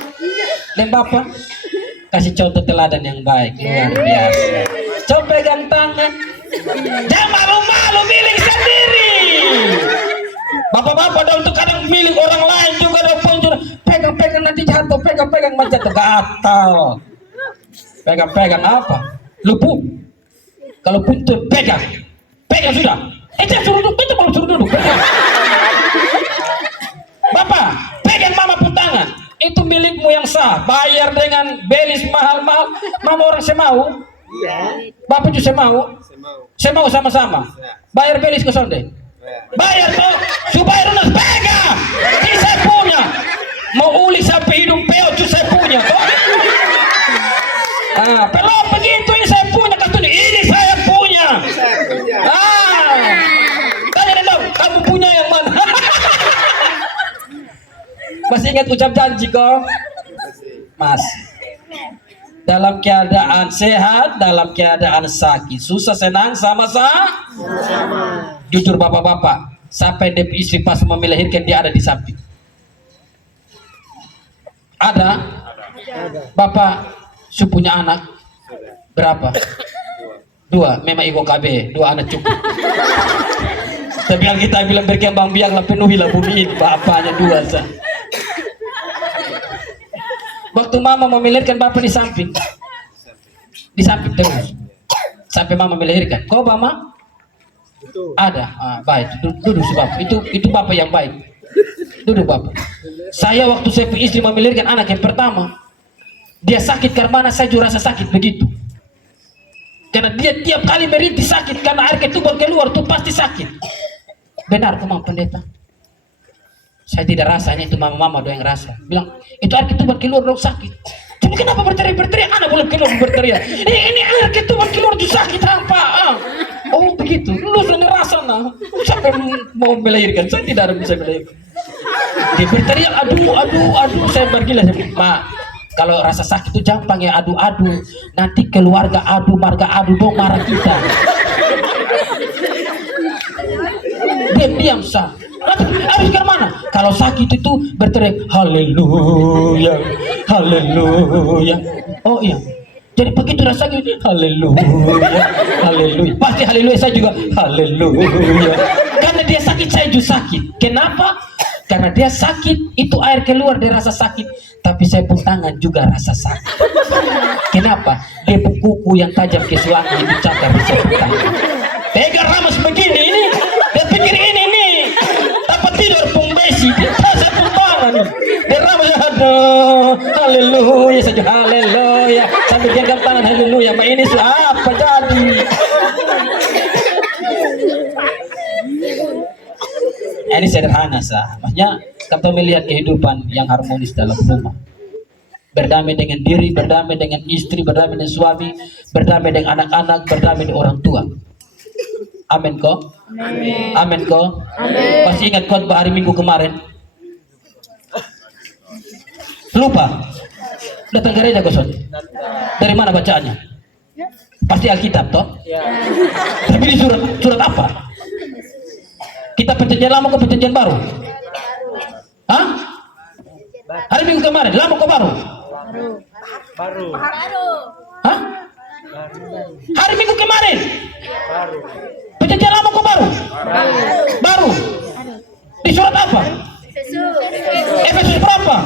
dan bapak, kasih contoh teladan yang baik, luar biasa. Coba pegang tangan, jangan malu-malu, milik sendiri. Bapak-bapak dah untuk kadang milik orang lain juga dah pun pegang-pegang nanti jatuh, pegang-pegang macam gatal. Pegang-pegang apa? Lupu. Kalau puntur pegang sudah. Jangan suruh duduk, betul kalau suruh duduk. Pegang. Bapak, pegang mama pun tangan. Itu milikmu yang sah. Bayar dengan belis mahal-mahal. Mama orang Semau. Iya. Bapak juga Semau sama-sama. Bayar belis ke sonde. Bayar toh, supaya lunas pegang. Ini saya punya. Mau uli sampai hidung peo, itu saya punya toh. Ah, kalau begitu ini saya punya, katanya ini saya punya. Tanya dong, kamu punya yang mana? Masih ingat ucap janji kok? Masih. Dalam keadaan sehat, dalam keadaan sakit, susah senang sama-sama. Jujur bapak-bapak, sampai istri pas mau melahirkan dia ada di samping. Ada? Bapak punya anak berapa? 2. Memang Ibu KB 2 anak cukup. Tapi kalau kita bilang berkembang biaklah penuhilah bumi ini, bapaknya dua sah. Waktu mama mau melahirkan bapak di samping terus sampai mama melahirkan. Kau mama? Ada, baik. Duduk si bapak. Itu bapak yang baik. Duduk bapak. Saya waktu saya punya istri mau melahirkan anak yang pertama, dia sakit karena saya juga rasa sakit begitu. Karena dia tiap kali merintih sakit karena air ketuban keluar tuh pasti sakit. Benar kok pendeta? Saya tidak rasanya, itu mama doang yang rasa. Bilang itu air ketuban keluar dong sakit. Tapi kenapa berteriak? Anak boleh keluar berteriak. Ini air ketuban keluar tuh sakit apa? Oh begitu. Lu sudah rasa nah. Sampai mau melahirkan, saya tidak ada bisa melahirkan. Dia berteriak aduh, saya bergila. Ma, kalau rasa sakit itu gampang ya, adu. Nanti keluarga marga adu dong marah kita. Diam sah. Harus ke mana? Kalau sakit itu berteriak haleluya. Oh iya. Jadi begitu rasanya haleluya. Pasti haleluya, saya juga haleluya. Karena dia sakit, saya juga sakit. Kenapa? Karena dia sakit, itu air keluar dia rasa sakit. Tapi saya pun tangan juga rasa sakit. Kenapa? Dia pun kuku yang tajam ke suami dicakar di saya pun tangan. Tega ramas begini ini. Dia pikir ini nih. Dapat tidur pun besi. Dia saya pun tangan nih. Dia ramas aduh. Haleluya saja haleluya. Sampai genggam tangan haleluya. Ma ini apa jadi? Ini sederhana sah. Maksudnya kita melihat kehidupan yang harmonis dalam rumah. Berdamai dengan diri, berdamai dengan istri, berdamai dengan suami, berdamai dengan anak-anak, berdamai dengan orang tua. Amin kok? Amin kok? Pasti ingat khotbah hari Minggu kemarin? Lupa? Datang gereja gosot? Dari mana bacaannya? Pasti Alkitab toh? Tapi di surat apa? Kita perjanjian lama ke perjanjian baru? Hah? Hari Minggu kemarin, lama ke baru? Baru. Hah? Hari Minggu kemarin? Baru. Perjanjian lama ke baru? Baru. Di surat apa? Efesus berapa?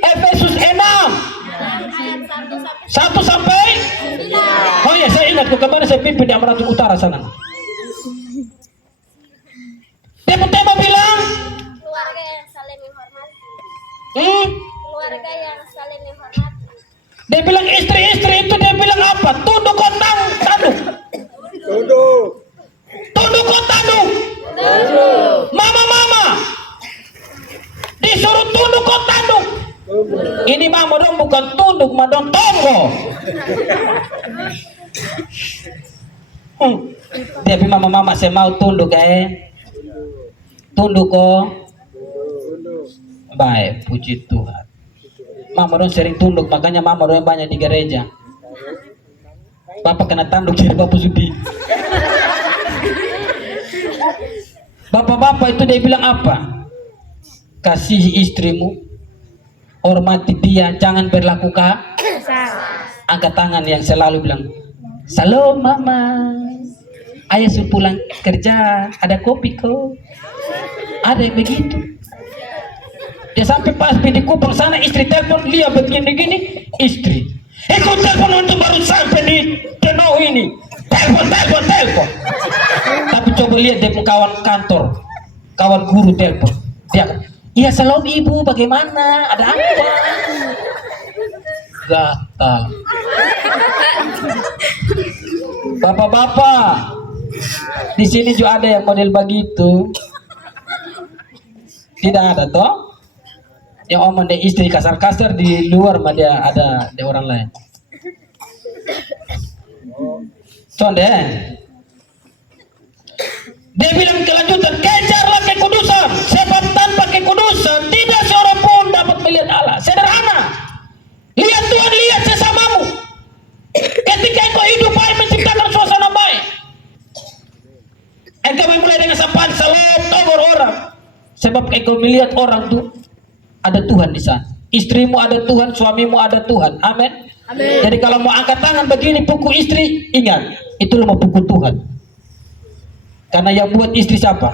Efesus 6. 1 sampai? Oh iya, saya ingat kemarin saya pimpin di Amaratul Utara sana. Tema bilang keluarga yang saling menghormati. Keluarga yang saling menghormati. Dia bilang istri-istri itu dia bilang apa? Tunduk kau tanduk. Tunduk kau tanduk. Mama. Disuruh tunduk kau tanduk. Ini mama dong bukan tunduk, mah dong tonggo. Dia bilang mama saya mau tunduk tunduk kok. Baik, puji Tuhan. Mama dong sering tunduk, makanya mama dong yang banyak di gereja. Bapak kena tanduk jadi bapak sudi. Bapak-bapak itu dia bilang apa? Kasihi istrimu, hormati dia, jangan berlaku angkat tangan yang selalu bilang salam mama, ayah sudah pulang kerja, ada kopi kok. Ada yang begitu. Dia sampai pas di Kupang sana istri telepon, dia begini istri. Kau telepon untuk baru sampai di Tenau ini. Telepon. Tapi coba lihat dia kawan kantor, kawan guru telepon. Dia, iya salam ibu, bagaimana? Ada apa? Gatal. Bapak-bapak, di sini juga ada yang model begitu. Tidak ada toh? Yang omong deh istri kasar-kasar di luar mah dia ada di orang lain. Contoh dia bilang kelanjutan, kejarlah kekudusan, sebab tanpa kekudusan tidak seorang pun dapat melihat Allah. Sederhana. Lihat Tuhan, lihat sesamamu. Ketika engkau hidup baik, menciptakan suasana baik, engkau memulai dengan sapaan salam togor orang. Sebab engkau melihat orang tuh ada Tuhan di sana. Istrimu ada Tuhan, suamimu ada Tuhan. Amin. Jadi kalau mau angkat tangan begini pukul istri, ingat itu lo mau pukul Tuhan. Karena yang buat istri siapa?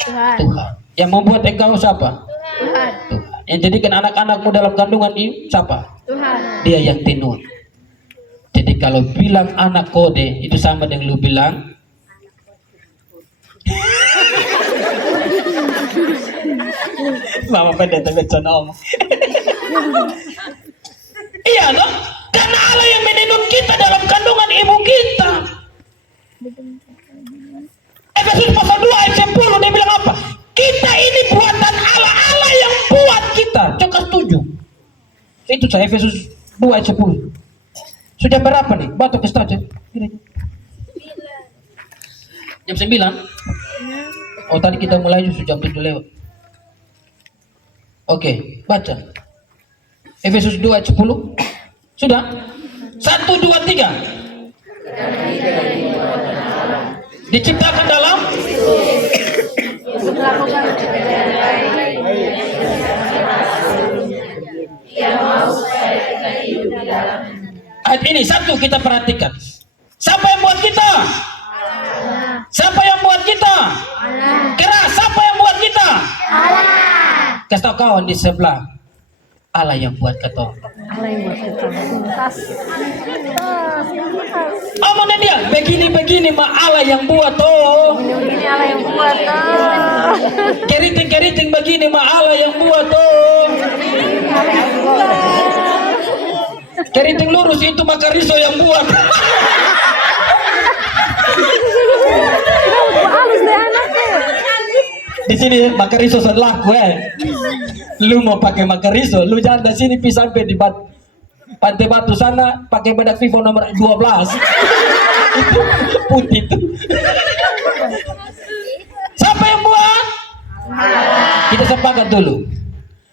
Tuhan. Tuhan. Yang membuat engkau siapa? Tuhan. Tuhan. Yang jadikan anak-anakmu dalam kandungan ini siapa? Tuhan. Dia yang tenur. Jadi kalau bilang anak kode itu sama dengan lu bilang Mama pendeta bencana om. Iya dong, karena Allah yang menenun kita dalam kandungan ibu kita. Efesus pasal 2 ayat 10 dia bilang apa? Kita ini buatan Allah, Allah yang buat kita. Coba setuju. Itu saya Efesus 2 ayat 10. Sudah berapa nih? Batu ke saja. Jam 9. Oh tadi kita mulai justru jam 7 lewat. Oke, baca. Efesus 2 ayat 10. Sudah? 1, 2, 3. Diciptakan dalam Untuk melakukan pekerjaan baik yang mau supaya kita hidup di dalam. ayat ini. Satu kita perhatikan. Siapa yang buat kita? Siapa yang buat kita? Keras, siapa yang buat kita? Kasih tahu kawan di sebelah. Allah yang buat kita. Allah yang buat kita. Tuntas. Omongnya dia, begini mah Allah yang buat oh. Ini Allah yang buat. Keriting begini mah Allah yang buat oh. Keriting lurus itu Makariso yang buat. Halus deh anaknya. Di sini Makariso setelah gue. Lu mau pakai Makariso, lu jangan dari sini pisah sampai di Pantai Batu sana pakai badak Vivo nomor 12. Itu putih itu. Siapa yang buat? Kita sepakat dulu.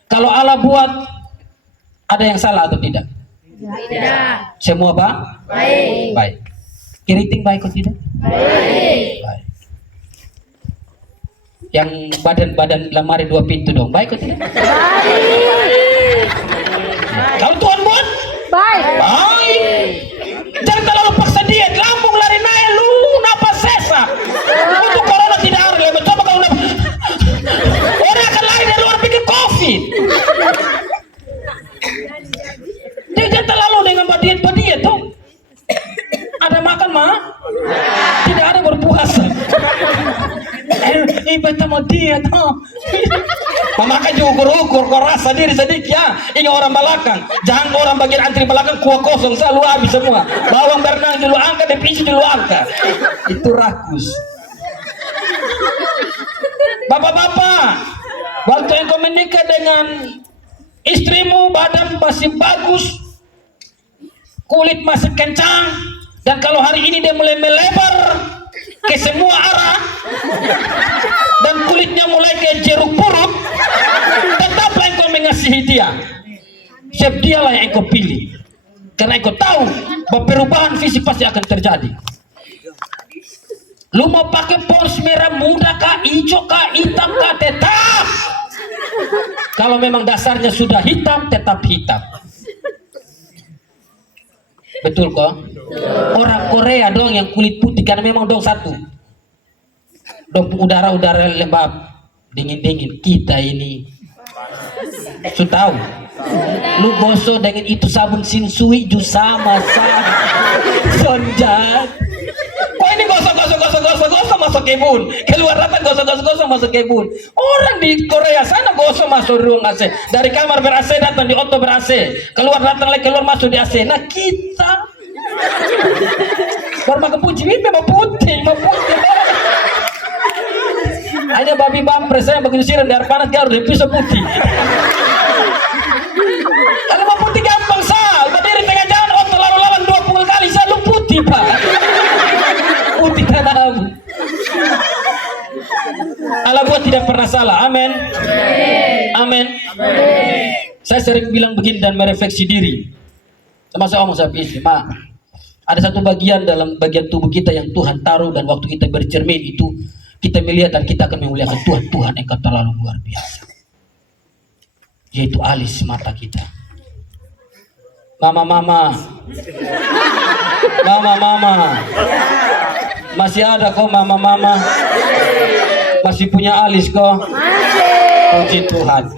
Kalau Allah buat, ada yang salah atau tidak? Tidak. Semua apa? Baik. Baik. Keriting baik atau tidak? Baik. Baik. Yang badan lemari 2 pintu dong, baik atau tidak? Kalau Tuhan buat, Baik. baik. Jangan terlalu paksa diet, lambung lari naik, lu napas sesak. Untuk corona tidak ada, lebih coba kalau orang akan lari dari luar pikir COVID. Jangan terlalu dengan diet tuh. Ada makan mah, tidak ada berpuasa. Ibadah mau diet, memakai juga ukur kau rasa diri sedikit ya. Ini orang belakang, jangan orang bagian antri belakang kuah kosong selalu habis semua. Bawang berenang dulu angkat, devisi dulu angkat. Itu rakus. Bapak-bapak, waktu engkau menikah dengan istrimu, badan masih bagus, kulit masih kencang, dan kalau hari ini dia mulai melebar ke semua arah dan kulitnya mulai ke jeruk purut, tetaplah engkau mengasihi dia. Sebab dialah yang engkau pilih, karena engkau tahu bahwa perubahan fisik pasti akan terjadi. Lu mau pakai pons merah muda kah, hijau kah, hitam kah, tetap. Kalau memang dasarnya sudah hitam, tetap hitam. Betul kok? Orang Korea dong yang kulit putih karena memang dong satu. Dong udara lembab, dingin. Kita ini sudah tahu. Lu gosok dengan itu sabun Shinsui ju sama. Sonjat. Oh ini gosok masuk kebun. Keluar datang gosok masuk kebun. Orang di Korea sana gosok masuk ruang AC. Dari kamar ber-AC datang di auto ber-AC. Keluar datang lagi keluar masuk di AC. Nah kita baru kepuji mau putih. Hanya babi bampres saya begitu siram dari panas dia harus pisau putih. Kalau mau putih gampang sal. Berdiri tengah jalan auto lalu-lalang 20 kali selalu putih pak. Putih tanah abu. Allah buat tidak pernah salah. Amin. Amin. Saya sering bilang begini dan merefleksi diri. Sama saya ngomong sama istri, Ma, ada satu bagian dalam bagian tubuh kita yang Tuhan taruh dan waktu kita bercermin itu kita melihat dan kita akan memuliakan Tuhan. Tuhan engkau terlalu luar biasa. Yaitu alis mata kita. Mama. Masih ada kok mama-mama. Masih punya alis kok. Puji Tuhan.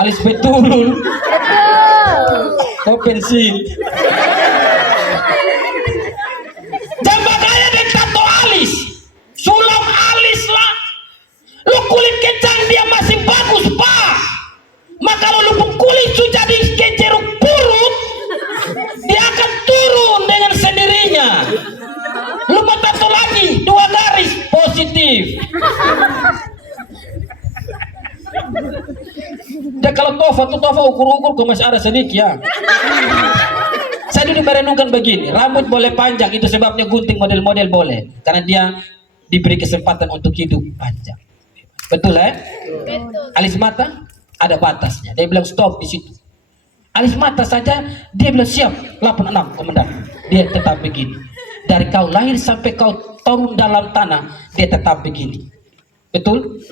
Alis betul. Kok pensil. Jamba kaya dan tato alis. Sulam alis lah. Lu kulit kecang dia masih bagus pak. Maka kalau lu kulit sudah jadi keceruk purut, dia akan turun dengan sendirinya. Lu mau tato lagi 2 garis positif. Dan kalau tofa ukur-ukur kok masih ada sedikit ya. Saya dulu merenungkan begini, rambut boleh panjang itu sebabnya gunting model-model boleh, karena dia diberi kesempatan untuk hidup panjang. Betul ya? Betul. Alis mata ada batasnya. Dia bilang stop di situ. Alis mata saja dia bilang siap 86 komandan. Dia tetap begini. Dari kau lahir sampai kau turun dalam tanah dia tetap begini. Betul?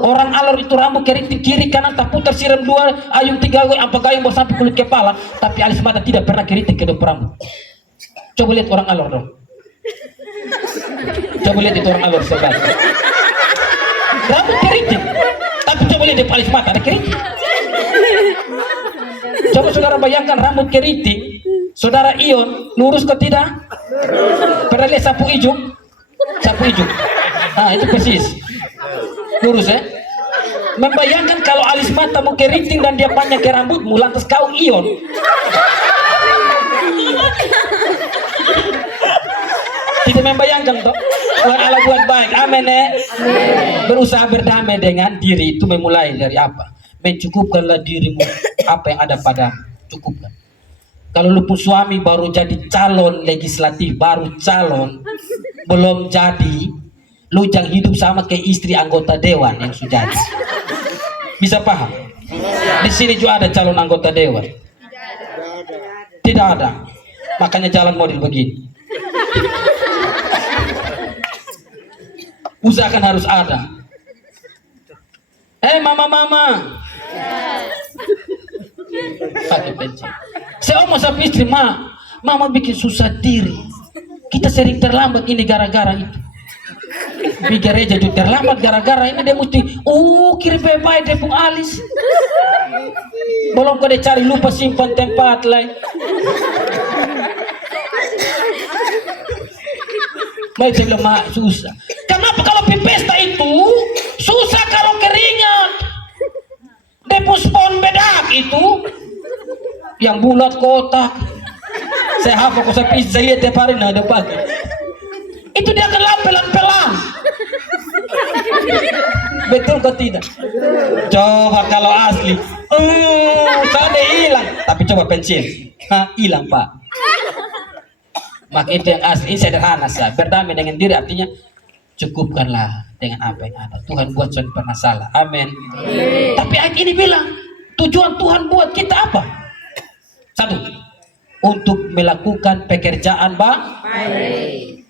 Orang alor itu rambut keriting kiri kanan tak putar siram 2 ayung 3 apa gayung bawah sampai kulit kepala, tapi alis mata tidak pernah keriting ke depan rambut. Coba lihat orang alor dong. Coba lihat itu orang alor sebelah. Rambut keriting, tapi coba lihat di alis mata ada keriting. Coba saudara bayangkan rambut keriting, saudara Ion lurus ke tidak? Pernah lihat sapu hijau? Sapu hijau. Nah itu persis. Lurus ya. Membayangkan kalau alis matamu keriting dan dia panjang ke rambutmu, lantas kau Ion. Tidak membayangkan toh. Tuhan Allah buat baik. Amin ya. Berusaha berdamai dengan diri itu memulai dari apa? Mencukupkanlah dirimu apa yang ada pada cukupkan. Kalau lu pun suami baru jadi calon legislatif, baru calon, belum jadi, lu jangan hidup sama kayak istri anggota dewan yang sudah jadi. Bisa paham? Di sini juga ada calon anggota dewan. Tidak ada. Makanya jalan model begini. Usahakan harus ada. Mama. Pakai pensil. Saya omong sama istri, mama bikin susah diri. Kita sering terlambat ini gara-gara itu. Di gereja juga terlambat gara-gara ini dia mesti kirim bye-bye dia pun alis. Belum kau dia cari lupa simpan tempat lain. Baik saya bilang susah. Kenapa kalau pesta itu susah kalau keringat? Depus spon bedak itu yang bulat kotak. Saya hafal kok saya lihat tiap hari ada pagi. Itu dia akan lampelan-pelan. Betul kok tidak? Coba kalau asli. Tadi hilang. Tapi coba pensil. Hilang pak. Maka itu yang asli sederhana saja. Berdamai dengan diri artinya cukupkanlah dengan apa yang ada. Tuhan buat jangan pernah salah. Amin. Tapi ayat ini bilang tujuan Tuhan buat kita apa? 1. Untuk melakukan pekerjaan baik.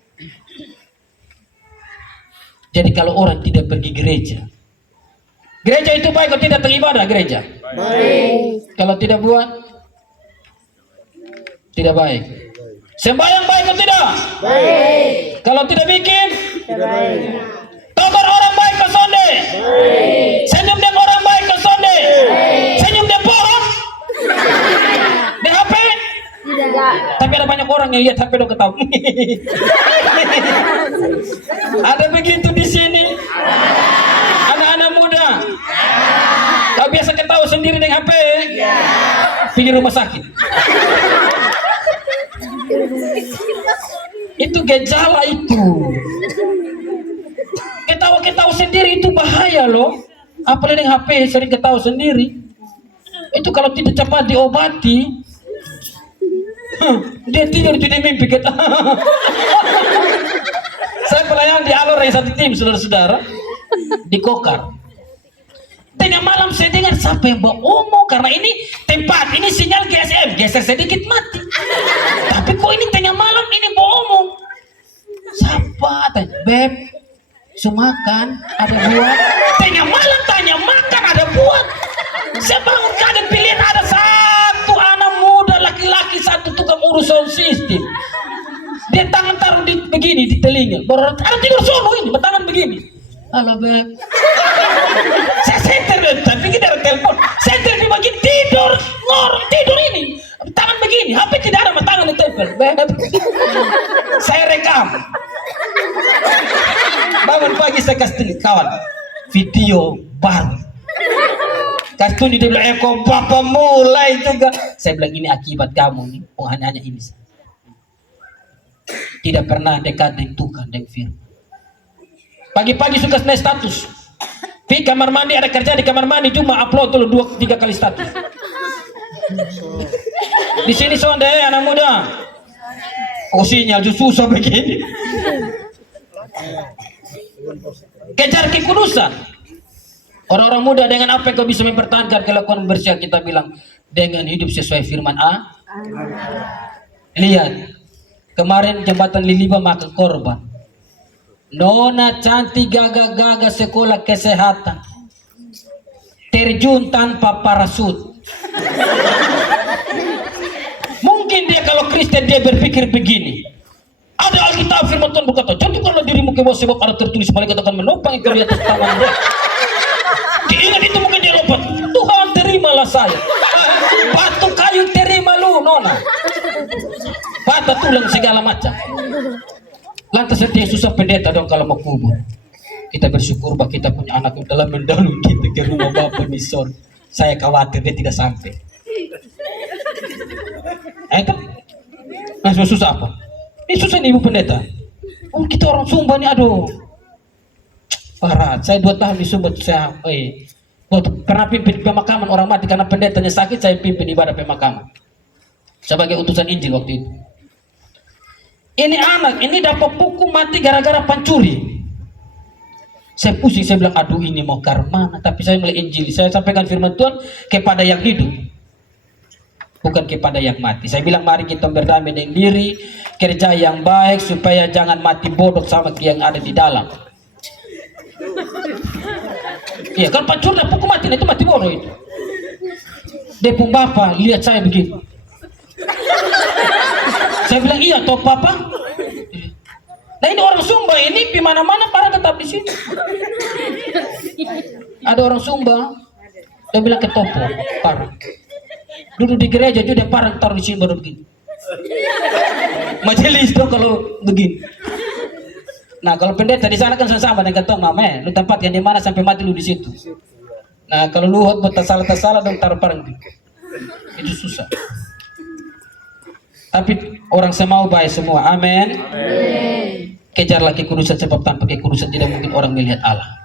Jadi kalau orang tidak pergi gereja itu baik atau tidak beribadah gereja? Baik. Kalau tidak buat, tidak baik. Sembahyang baik atau tidak? Baik. Kalau tidak bikin? Tidak baik. Tobat orang baik ke sonde? Baik. Senyum dengan orang baik ke sonde? Baik. Senyum dengan pohon? Di HP? Tidak. Tapi ada banyak orang yang lihat HP lo ketawa. Ada begitu di sini? Anak-anak muda? Kau biasa ketawa sendiri dengan HP? Iya. Pergi rumah sakit. Itu gejala itu. Ketawa-ketawa sendiri itu bahaya loh. Apalagi dengan HP sering ketawa sendiri. Itu kalau tidak cepat diobati, dia tidur jadi mimpi kita. Saya pelayan di alor yang satu tim saudara-saudara di Kokar. Tengah malam saya dengar siapa yang ngomong karena ini tempat ini sinyal GSM geser sedikit mati. Tapi kok ini tengah malam ini ngomong. Siapa? Tanya, Beb, sumakan ada buat. Tengah malam tanya makan ada buat. Saya bangun kaget pilihan ada satu anak muda laki-laki satu tukang urus sound system. Dia tangan taruh di begini di baru ada tidur sono ini, bertangan begini. Halo beb. Saya setir dan saya pikir dari telepon. Setir di bagian tidur, tidur ini. Tangan begini, HP tidak ada, tangan ditempel. Beb. Saya rekam. Bangun pagi saya kasih kawan video baru. Kasih tunjuk, dia bilang, kok bapak mulai juga. Saya bilang ini akibat kamu nih, hanya ini. Tidak pernah dekat dengan Tuhan dan firman. Pagi-pagi suka naik status. Di kamar mandi, ada kerja di kamar mandi, cuma upload dulu 2-3 kali status. Di sini sonde anak muda. Oh sinyal justru susah begini. Kejar kekudusan. Orang-orang muda, dengan apa yang kau bisa mempertahankan kelakuan bersih? Kita bilang dengan hidup sesuai firman A. Lihat, kemarin jembatan Liliba makan korban. Nona cantik gagah-gagah sekolah kesehatan, terjun tanpa parasut. Mungkin dia kalau Kristen dia berpikir begini. Ada Alkitab firman Tuhan berkata, jatuhkanlah dirimu ke bawah sebab ada tertulis malaikat akan menopang engkau di atas tangan dia. Diingat itu mungkin dia lompat. Tuhan terimalah saya. Batu kayu terima lu nona. Patah tulang segala macam. Lantas dia susah pendeta dong kalau mau kubur. Kita bersyukur bahwa kita punya anak yang telah mendahului kita ke rumah Bapa di sorga. Saya khawatir dia tidak sampai. Itu langsung susah apa? Ini susah nih ibu pendeta. Oh kita orang Sumba nih, aduh. Parah. Saya 2 tahun di Sumba. Saya pernah pimpin pemakaman orang mati karena pendetanya sakit. Saya pimpin ibadah pemakaman sebagai utusan Injil waktu itu. Ini anak, ini dapat hukum mati gara-gara pencuri. Saya pusing, saya bilang, aduh ini mau ke mana? Tapi saya mulai Injil, saya sampaikan firman Tuhan kepada yang hidup, bukan kepada yang mati. Saya bilang, mari kita berdamai dengan diri, kerja yang baik, supaya jangan mati bodoh sama yang ada di dalam. Iya, kan pencuri dapat hukum mati, itu mati bodoh itu. Dia pun bapak, lihat saya begini. Saya bilang iya toh papa. Nah ini orang Sumba ini di mana-mana para tetap di sini. Ada orang Sumba, dia bilang ke topo, parang. Duduk di gereja juga parang taruh di sini baru begini. Majelis tuh kalau begini. Nah kalau pendeta di sana kan sama dengan ketong mama, lu tempat yang di mana sampai mati lu di situ. Nah kalau lu buat salah dong taruh parang itu susah. Tapi orang semau baik semua, amin. Kejarlah kekudusan sebab tanpa kekudusan tidak mungkin orang melihat Allah.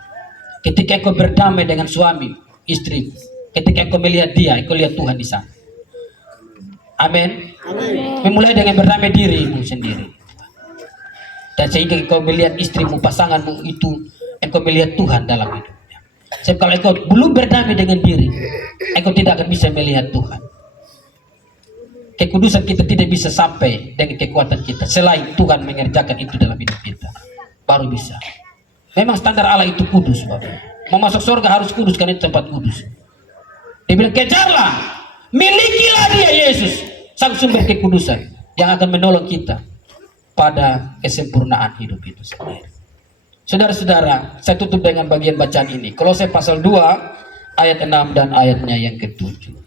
Ketika engkau berdamai dengan suami, istri, ketika engkau melihat dia, engkau lihat Tuhan di sana. Amin. Memulai dengan berdamai dirimu sendiri. Dan sehingga engkau melihat istrimu, pasanganmu itu, engkau melihat Tuhan dalam hidupnya. Sebab kalau engkau belum berdamai dengan diri, engkau tidak akan bisa melihat Tuhan. Kekudusan kita tidak bisa sampai dengan kekuatan kita selain Tuhan mengerjakan itu dalam hidup kita, baru bisa. Memang standar Allah itu kudus, Bapak. Mau masuk surga harus kudus, karena itu tempat kudus. Dia bilang kejarlah, milikilah dia Yesus, sang sumber kekudusan yang akan menolong kita pada kesempurnaan hidup itu sendiri. Saudara-saudara, saya tutup dengan bagian bacaan ini. Kolose pasal 2 ayat 6 dan ayatnya yang ke-7.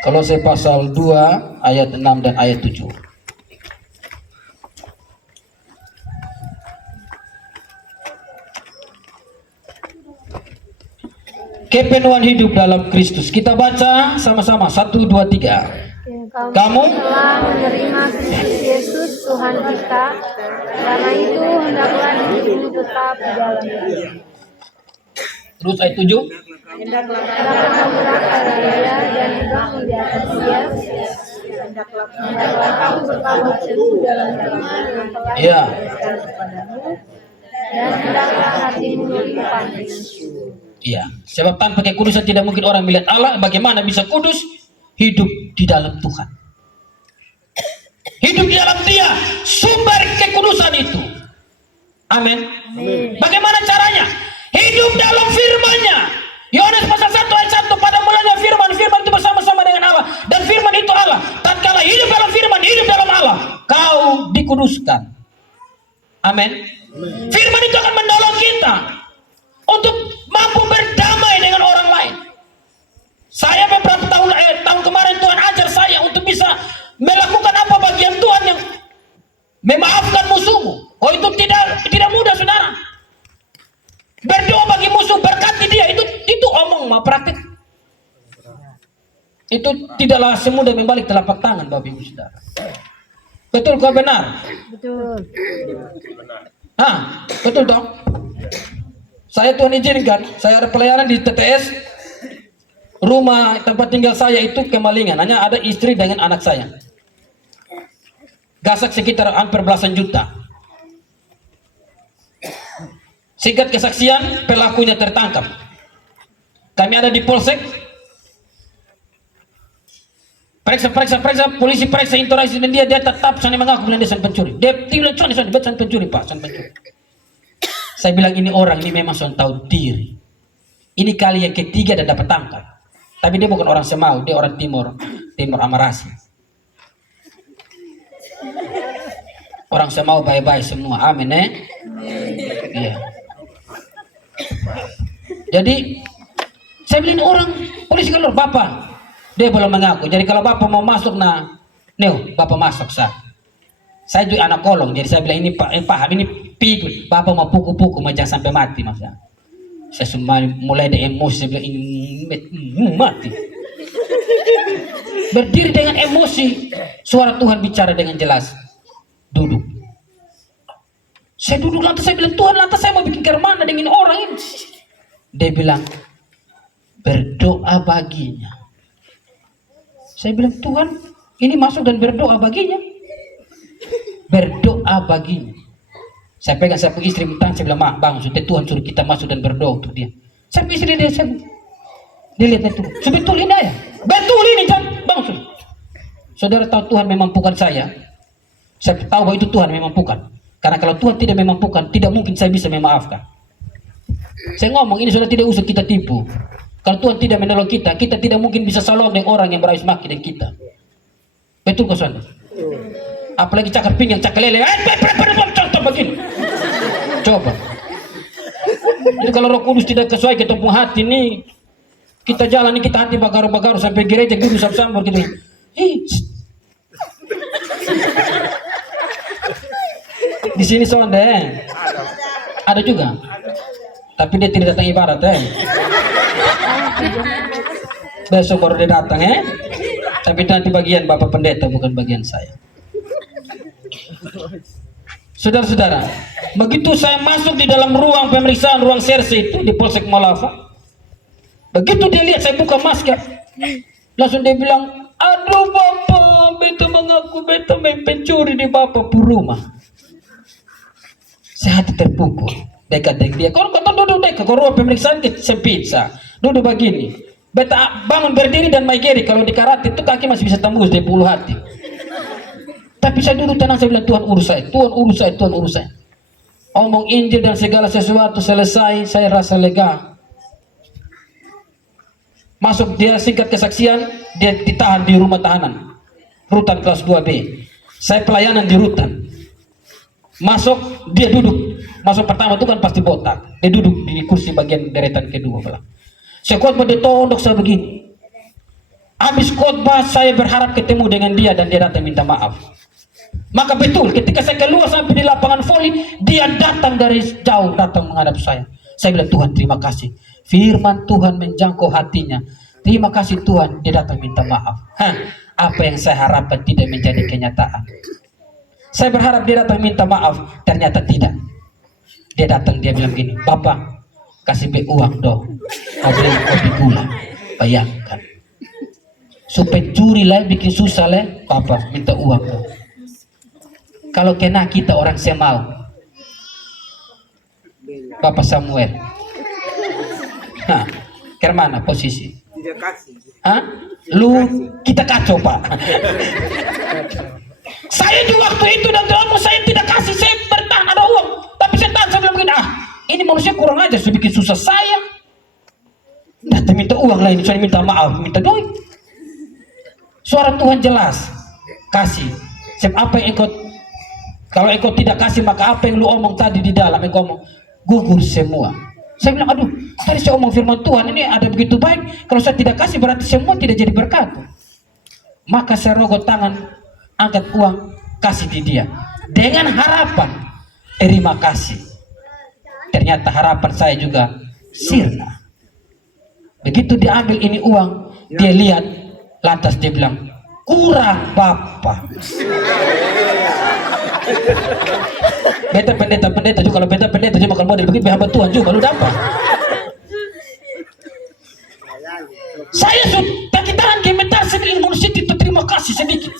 Kolose pasal 2 ayat 6 dan ayat 7. Kepenuhan hidup dalam Kristus. Kita baca sama-sama 1, 2, 3. Kamu telah menerima Kristus Yesus Tuhan kita, karena itu hendaklah hidupmu tetap di dalam Dia. terus ayat 7. Hendaklah kamu pada Dia dan bangun di atas Dia. Hendaklah kamu bertambah teguh dalam firman yang telah Iya. diajarkan kepadamu, dan hendaklah hatimu melimpah dengan syukur. Iya, sebab tanpa kekudusan tidak mungkin orang melihat Allah. Bagaimana bisa kudus? Hidup di dalam Tuhan. Hidup di dalam Dia, sumber kekudusan itu. Amin. Bagaimana caranya? Hidup dalam firman-Nya. Yohanes pasal 1 ayat 1, pada mulanya firman, firman itu bersama-sama dengan Allah, dan firman itu Allah. Tatkala hidup dalam firman, hidup dalam Allah, kau dikuduskan. Amin. Firman itu akan menolong kita untuk mampu berdamai dengan orang lain. Saya beberapa tahun kemarin Tuhan ajar saya untuk bisa melakukan apa bagian Tuhan yang memaafkan musuhmu. Oh, itu tidak mudah, saudara. Berdoa bagi musuh, berkati dia, itu omong mah praktik. Itu tidaklah semudah membalik telapak tangan, Bapak Ibu Saudara. Betul kau benar? Betul. Betul dong. Saya Tuhan izinkan, saya ada pelayanan di TTS. Rumah tempat tinggal saya itu kemalingan, hanya ada istri dengan anak saya. Gasak sekitar hampir belasan juta. Singkat kesaksian, pelakunya tertangkap. Kami ada di polsek. Periksa, polisi periksa interaksi dengan dia tetap sana mengaku bilang dia pencuri. Dia bilang sana pencuri, Pak, sana pencuri. Saya bilang ini orang ini memang sudah tahu diri. Ini kali yang ketiga dan dapat tangkap. Tapi dia bukan orang Semau, dia orang Timur Amarasi. Orang Semau baik-baik semua, amin Iya. Jadi saya bilang orang polisi keluar, Bapak dia belum mengaku. Jadi kalau Bapak mau masuk Bapak masuk saya juga anak kolong. Jadi saya bilang ini paham ini pikir Bapak mau pukul-pukul jangan sampai mati maksudnya. Saya semua mulai ada emosi, saya bilang ini mati. Berdiri dengan emosi, suara Tuhan bicara dengan jelas. Duduk. Saya duduk lantas saya bilang Tuhan lantas saya mau bikin kemana dengan orang ini. Dia bilang berdoa baginya. Saya bilang Tuhan ini masuk dan berdoa baginya. Berdoa baginya. Saya pegang saya istri minta, saya bilang bang sudah Tuhan suruh kita masuk dan berdoa untuk dia. Saya istri dia lihat itu. Betul ini ya. Betul ini bang sudah. Saudara tahu Tuhan memampukan saya. Saya tahu bahwa itu Tuhan memampukan. Karena kalau Tuhan tidak memampukan, tidak mungkin saya bisa memaafkan. Saya ngomong ini sudah tidak usah kita tipu. Kalau Tuhan tidak menolong kita, kita tidak mungkin bisa salom dengan orang yang berais maki dengan kita. Betul kok saudara? Apalagi cakar pinggang, cakar lele, contoh begini. Coba. Jadi kalau Roh Kudus tidak sesuai kita punya hati ini, kita jalan ini kita hati bagaru-bagaru sampai gereja dulu sambar gitu. Di sini sonde. Ada juga. Tapi dia tidak datang ibarat Besok baru dia datang Tapi nanti bagian Bapak Pendeta bukan bagian saya. Saudara-saudara, begitu saya masuk di dalam ruang pemeriksaan, ruang serse itu di Polsek Malava, begitu dia lihat saya buka masker, langsung dia bilang, aduh Bapak, beta mengaku beta main pencuri di Bapak rumah. Saya hati terpukul dekat dengan dia. Kau duduk dekat, kau ruang pemeriksaan sempit, duduk begini. Beta bangun berdiri dan maigeri, kalau di karate itu kaki masih bisa tembus dari bulu hati. Tapi saya duduk tenang, saya bilang Tuhan urus saya. Omong Injil dan segala sesuatu selesai, saya rasa lega. Masuk dia singkat kesaksian, dia ditahan di rumah tahanan, rutan kelas 2B. Saya pelayanan di rutan. Masuk, dia duduk. Masuk pertama itu kan pasti botak. Dia duduk di kursi bagian deretan kedua belah. Saya khotbah dia tondok saya begini. Habis khotbah saya berharap ketemu dengan dia dan dia datang minta maaf. Maka betul ketika saya keluar sampai di lapangan voli, dia datang dari jauh datang menghadap saya. Saya bilang Tuhan terima kasih. Firman Tuhan menjangkau hatinya. Terima kasih Tuhan, dia datang minta maaf. Apa yang saya harapkan tidak menjadi kenyataan. Saya berharap dia datang minta maaf, ternyata tidak. Dia datang dia bilang gini, Bapak kasih be uang dong, mau beli kopi gula. Bayangkan. Supaya curi lah bikin susah lah, Bapak minta uang dong. Kalau kena kita orang Semau, Bapak Samuel, kemana posisi? Tidak kasih. Lu kita kacau Pak. Saya di waktu itu dan Tuhan saya tidak kasih, saya bertahan ada uang, tapi saya tahan, saya bilang begini, ini manusia kurang aja, saya bikin susah saya. Datang minta uang lah ini, saya minta maaf, minta doi. Suara Tuhan jelas, kasih. Apa yang engkau Kalau engkau tidak kasih, maka apa yang lu omong tadi di dalam, engkau omong gugur semua. Saya bilang, aduh, tadi saya omong firman Tuhan ini ada begitu baik. Kalau saya tidak kasih berarti semua tidak jadi berkat. Maka saya rogoh tangan, angkat uang, kasih di dia dengan harapan terima kasih. Ternyata harapan saya juga sirna. Begitu diambil ini uang, dia lihat, lantas dia bilang, kurang Bapak. Pendeta juga, kalau pendeta juga kalau model begitu hamba Tuhan juga lu dapat. Saya sudah kita gemetar sedikit manusia itu terima kasih sedikit.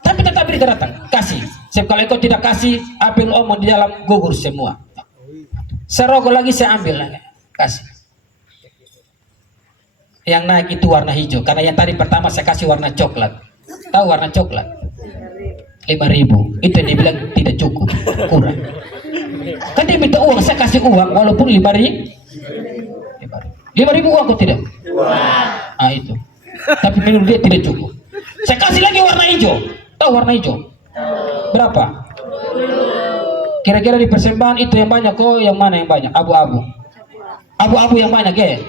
Tapi tetap beri datang, kasih. Sebab kalau kau tidak kasih, apa yang omong di dalam gugur semua. Saya rogoh lagi, saya ambil lagi, kasih. Yang naik itu warna hijau, karena yang tadi pertama saya kasih warna coklat. Tahu warna coklat? 5.000. Itu yang dia bilang tidak cukup, kurang. Kan dia minta uang, saya kasih uang walaupun 5.000. 5.000 uang kok tidak? Ah itu. Tapi menurut dia tidak cukup. Saya kasih lagi warna hijau. Tahu warna hijau? Berapa? Kira-kira di persembahan itu yang banyak kok, yang mana yang banyak? Abu-abu. Abu-abu yang banyak ya.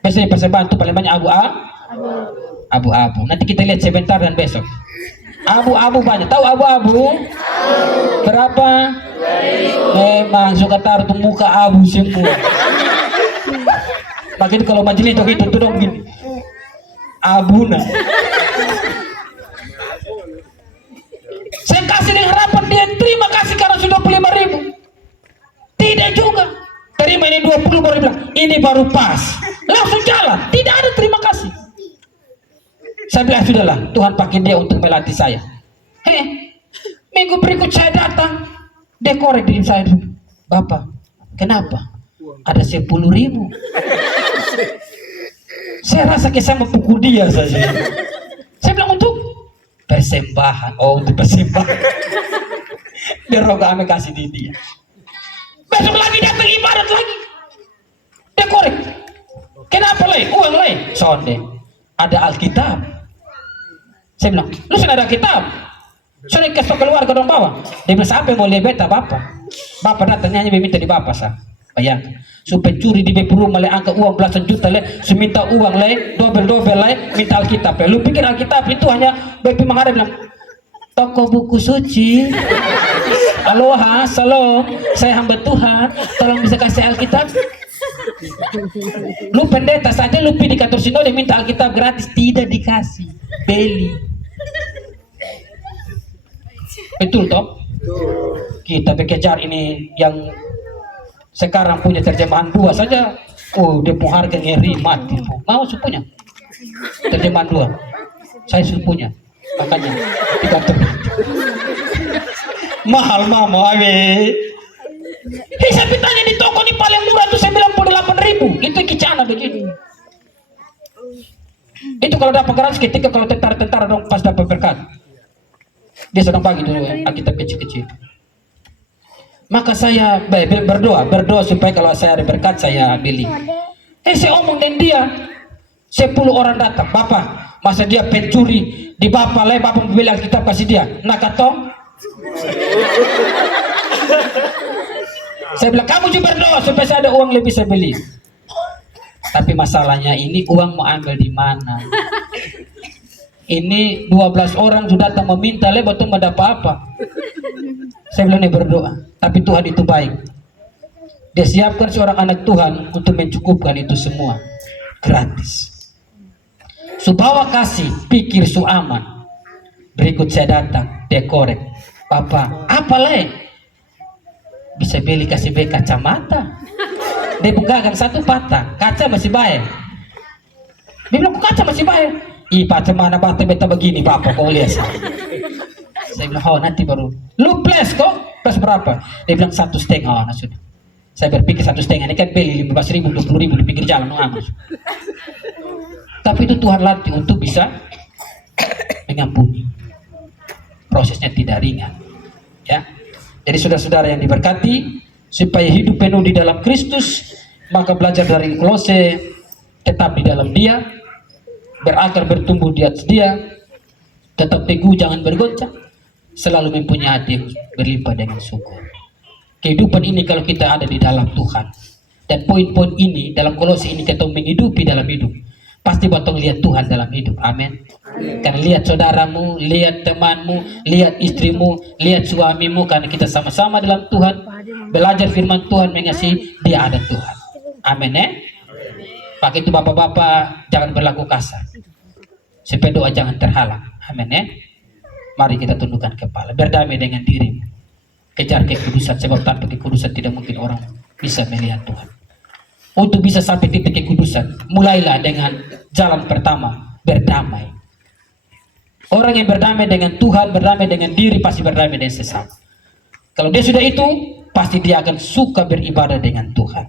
Biasanya persembahan itu paling banyak abu-abu. Nanti kita lihat sebentar dan besok. Abu-abu banyak. Tahu abu-abu? Berapa? Memang suka taruh tuh muka abu semua. Makin kalau majelis itu dong gini. Abuna. Saya kasih dengan harapan dia terima kasih karena sudah 25.000. Tidak juga. Terima ini 20 baru bilang ini baru pas. Langsung jalan. Tidak ada terima kasih. Saya bilang sudahlah, Tuhan pakai dia untuk melatih saya. Minggu berikut saya datang, dia korek diri saya dulu. Bapak, kenapa? Ada 10.000. Saya rasa kayak saya mau pukul dia saja. Saya bilang untuk persembahan. Oh, untuk persembahan. Dia roga kami kasih di dia. Besok lagi datang ibadat lagi. Dia korek. Kenapa lagi? Uang lagi. Sonde. Ada Alkitab. Saya bilang, lu sudah ada kitab? Sudah kasih keluar ke dong bawah. Dia bilang, sampai mau lihat beta Bapak. Bapak datangnya hanya minta di Bapak sah. Bayangkan, so pencuri di beberapa rumah le angka uang belasan juta le, minta uang le, dobel le, minta Alkitab le. Lu pikir Alkitab itu hanya BP menghadap bilang, toko buku suci. Aloha, salam, saya hamba Tuhan, tolong bisa kasih Alkitab. Lu pendeta saja lu pergi di kantor sinode minta Alkitab gratis, tidak dikasih, beli. Betul toh? Kita kejar ini yang sekarang punya terjemahan 2 saja. Oh, dia pun harga ngeri mati. Mau punya terjemahan 2. Saya punya. Makanya kita mahal mama awe. Saya tanya di toko ini paling murah tuh 98.000. Itu kicana begini. Itu kalau dapat gratis ketika kalau tentara dong pas dapat berkat. Dia sedang bagi dulu Alkitab kecil-kecil. Maka saya berdoa supaya kalau saya ada berkat saya beli. Saya omong dengan dia 10 orang datang, Bapak, masa dia pencuri di Bapak lah, Bapak beli Alkitab kasih dia, nak katong. Saya bilang kamu juga berdoa supaya saya ada uang lebih saya beli. Tapi masalahnya ini uang mau ambil di mana? Ini 12 orang sudah datang meminta lebat tuh ada apa-apa. Saya bilang ini berdoa, tapi Tuhan itu baik. Dia siapkan seorang anak Tuhan untuk mencukupkan itu semua gratis. Subawa kasih, pikir su aman. Berikut saya datang, dia korek. Papa, apa le? Bisa beli kasih beli kacamata. Dia bukakan satu patah, kaca masih baik. Dia bilang kaca masih baik. Ih, patah mana patah beta begini, Bapak kau lihat. Saya bilang, oh nanti baru. Lu plus kok? Plus berapa? Dia bilang 1,5. Oh, nah sudah. Saya berpikir 1,5 ini kan beli 15.000, 20.000 di pinggir jalan. Oh, aman. Tapi itu Tuhan latih untuk bisa mengampuni. Prosesnya tidak ringan. Ya. Jadi saudara-saudara yang diberkati, supaya hidup penuh di dalam Kristus, maka belajar dari Kolose, tetap di dalam Dia, berakar bertumbuh di atas Dia, tetap teguh jangan bergoncang. selalu mempunyai hati yang berlimpah dengan syukur. Kehidupan ini kalau kita ada di dalam Tuhan, dan poin-poin ini dalam Kolose ini kita menghidupi dalam hidup, pasti potong lihat Tuhan dalam hidup. Amin. Karena lihat saudaramu, lihat temanmu, lihat istrimu, lihat suamimu, karena kita sama-sama dalam Tuhan, belajar firman Tuhan, mengasihi, dia ada Tuhan. Amin ya. Pakai itu bapak-bapak, jangan berlaku kasar. Supaya doa jangan terhalang. Amin ya. Mari kita tundukkan kepala, berdamai dengan diri, kejar kekudusan, sebab tanpa kekudusan tidak mungkin orang bisa melihat Tuhan. Untuk bisa sampai titik kekudusan, mulailah dengan jalan pertama, berdamai. Orang yang berdamai dengan Tuhan, berdamai dengan diri, pasti berdamai dengan sesama. Kalau dia sudah itu, pasti dia akan suka beribadah dengan Tuhan.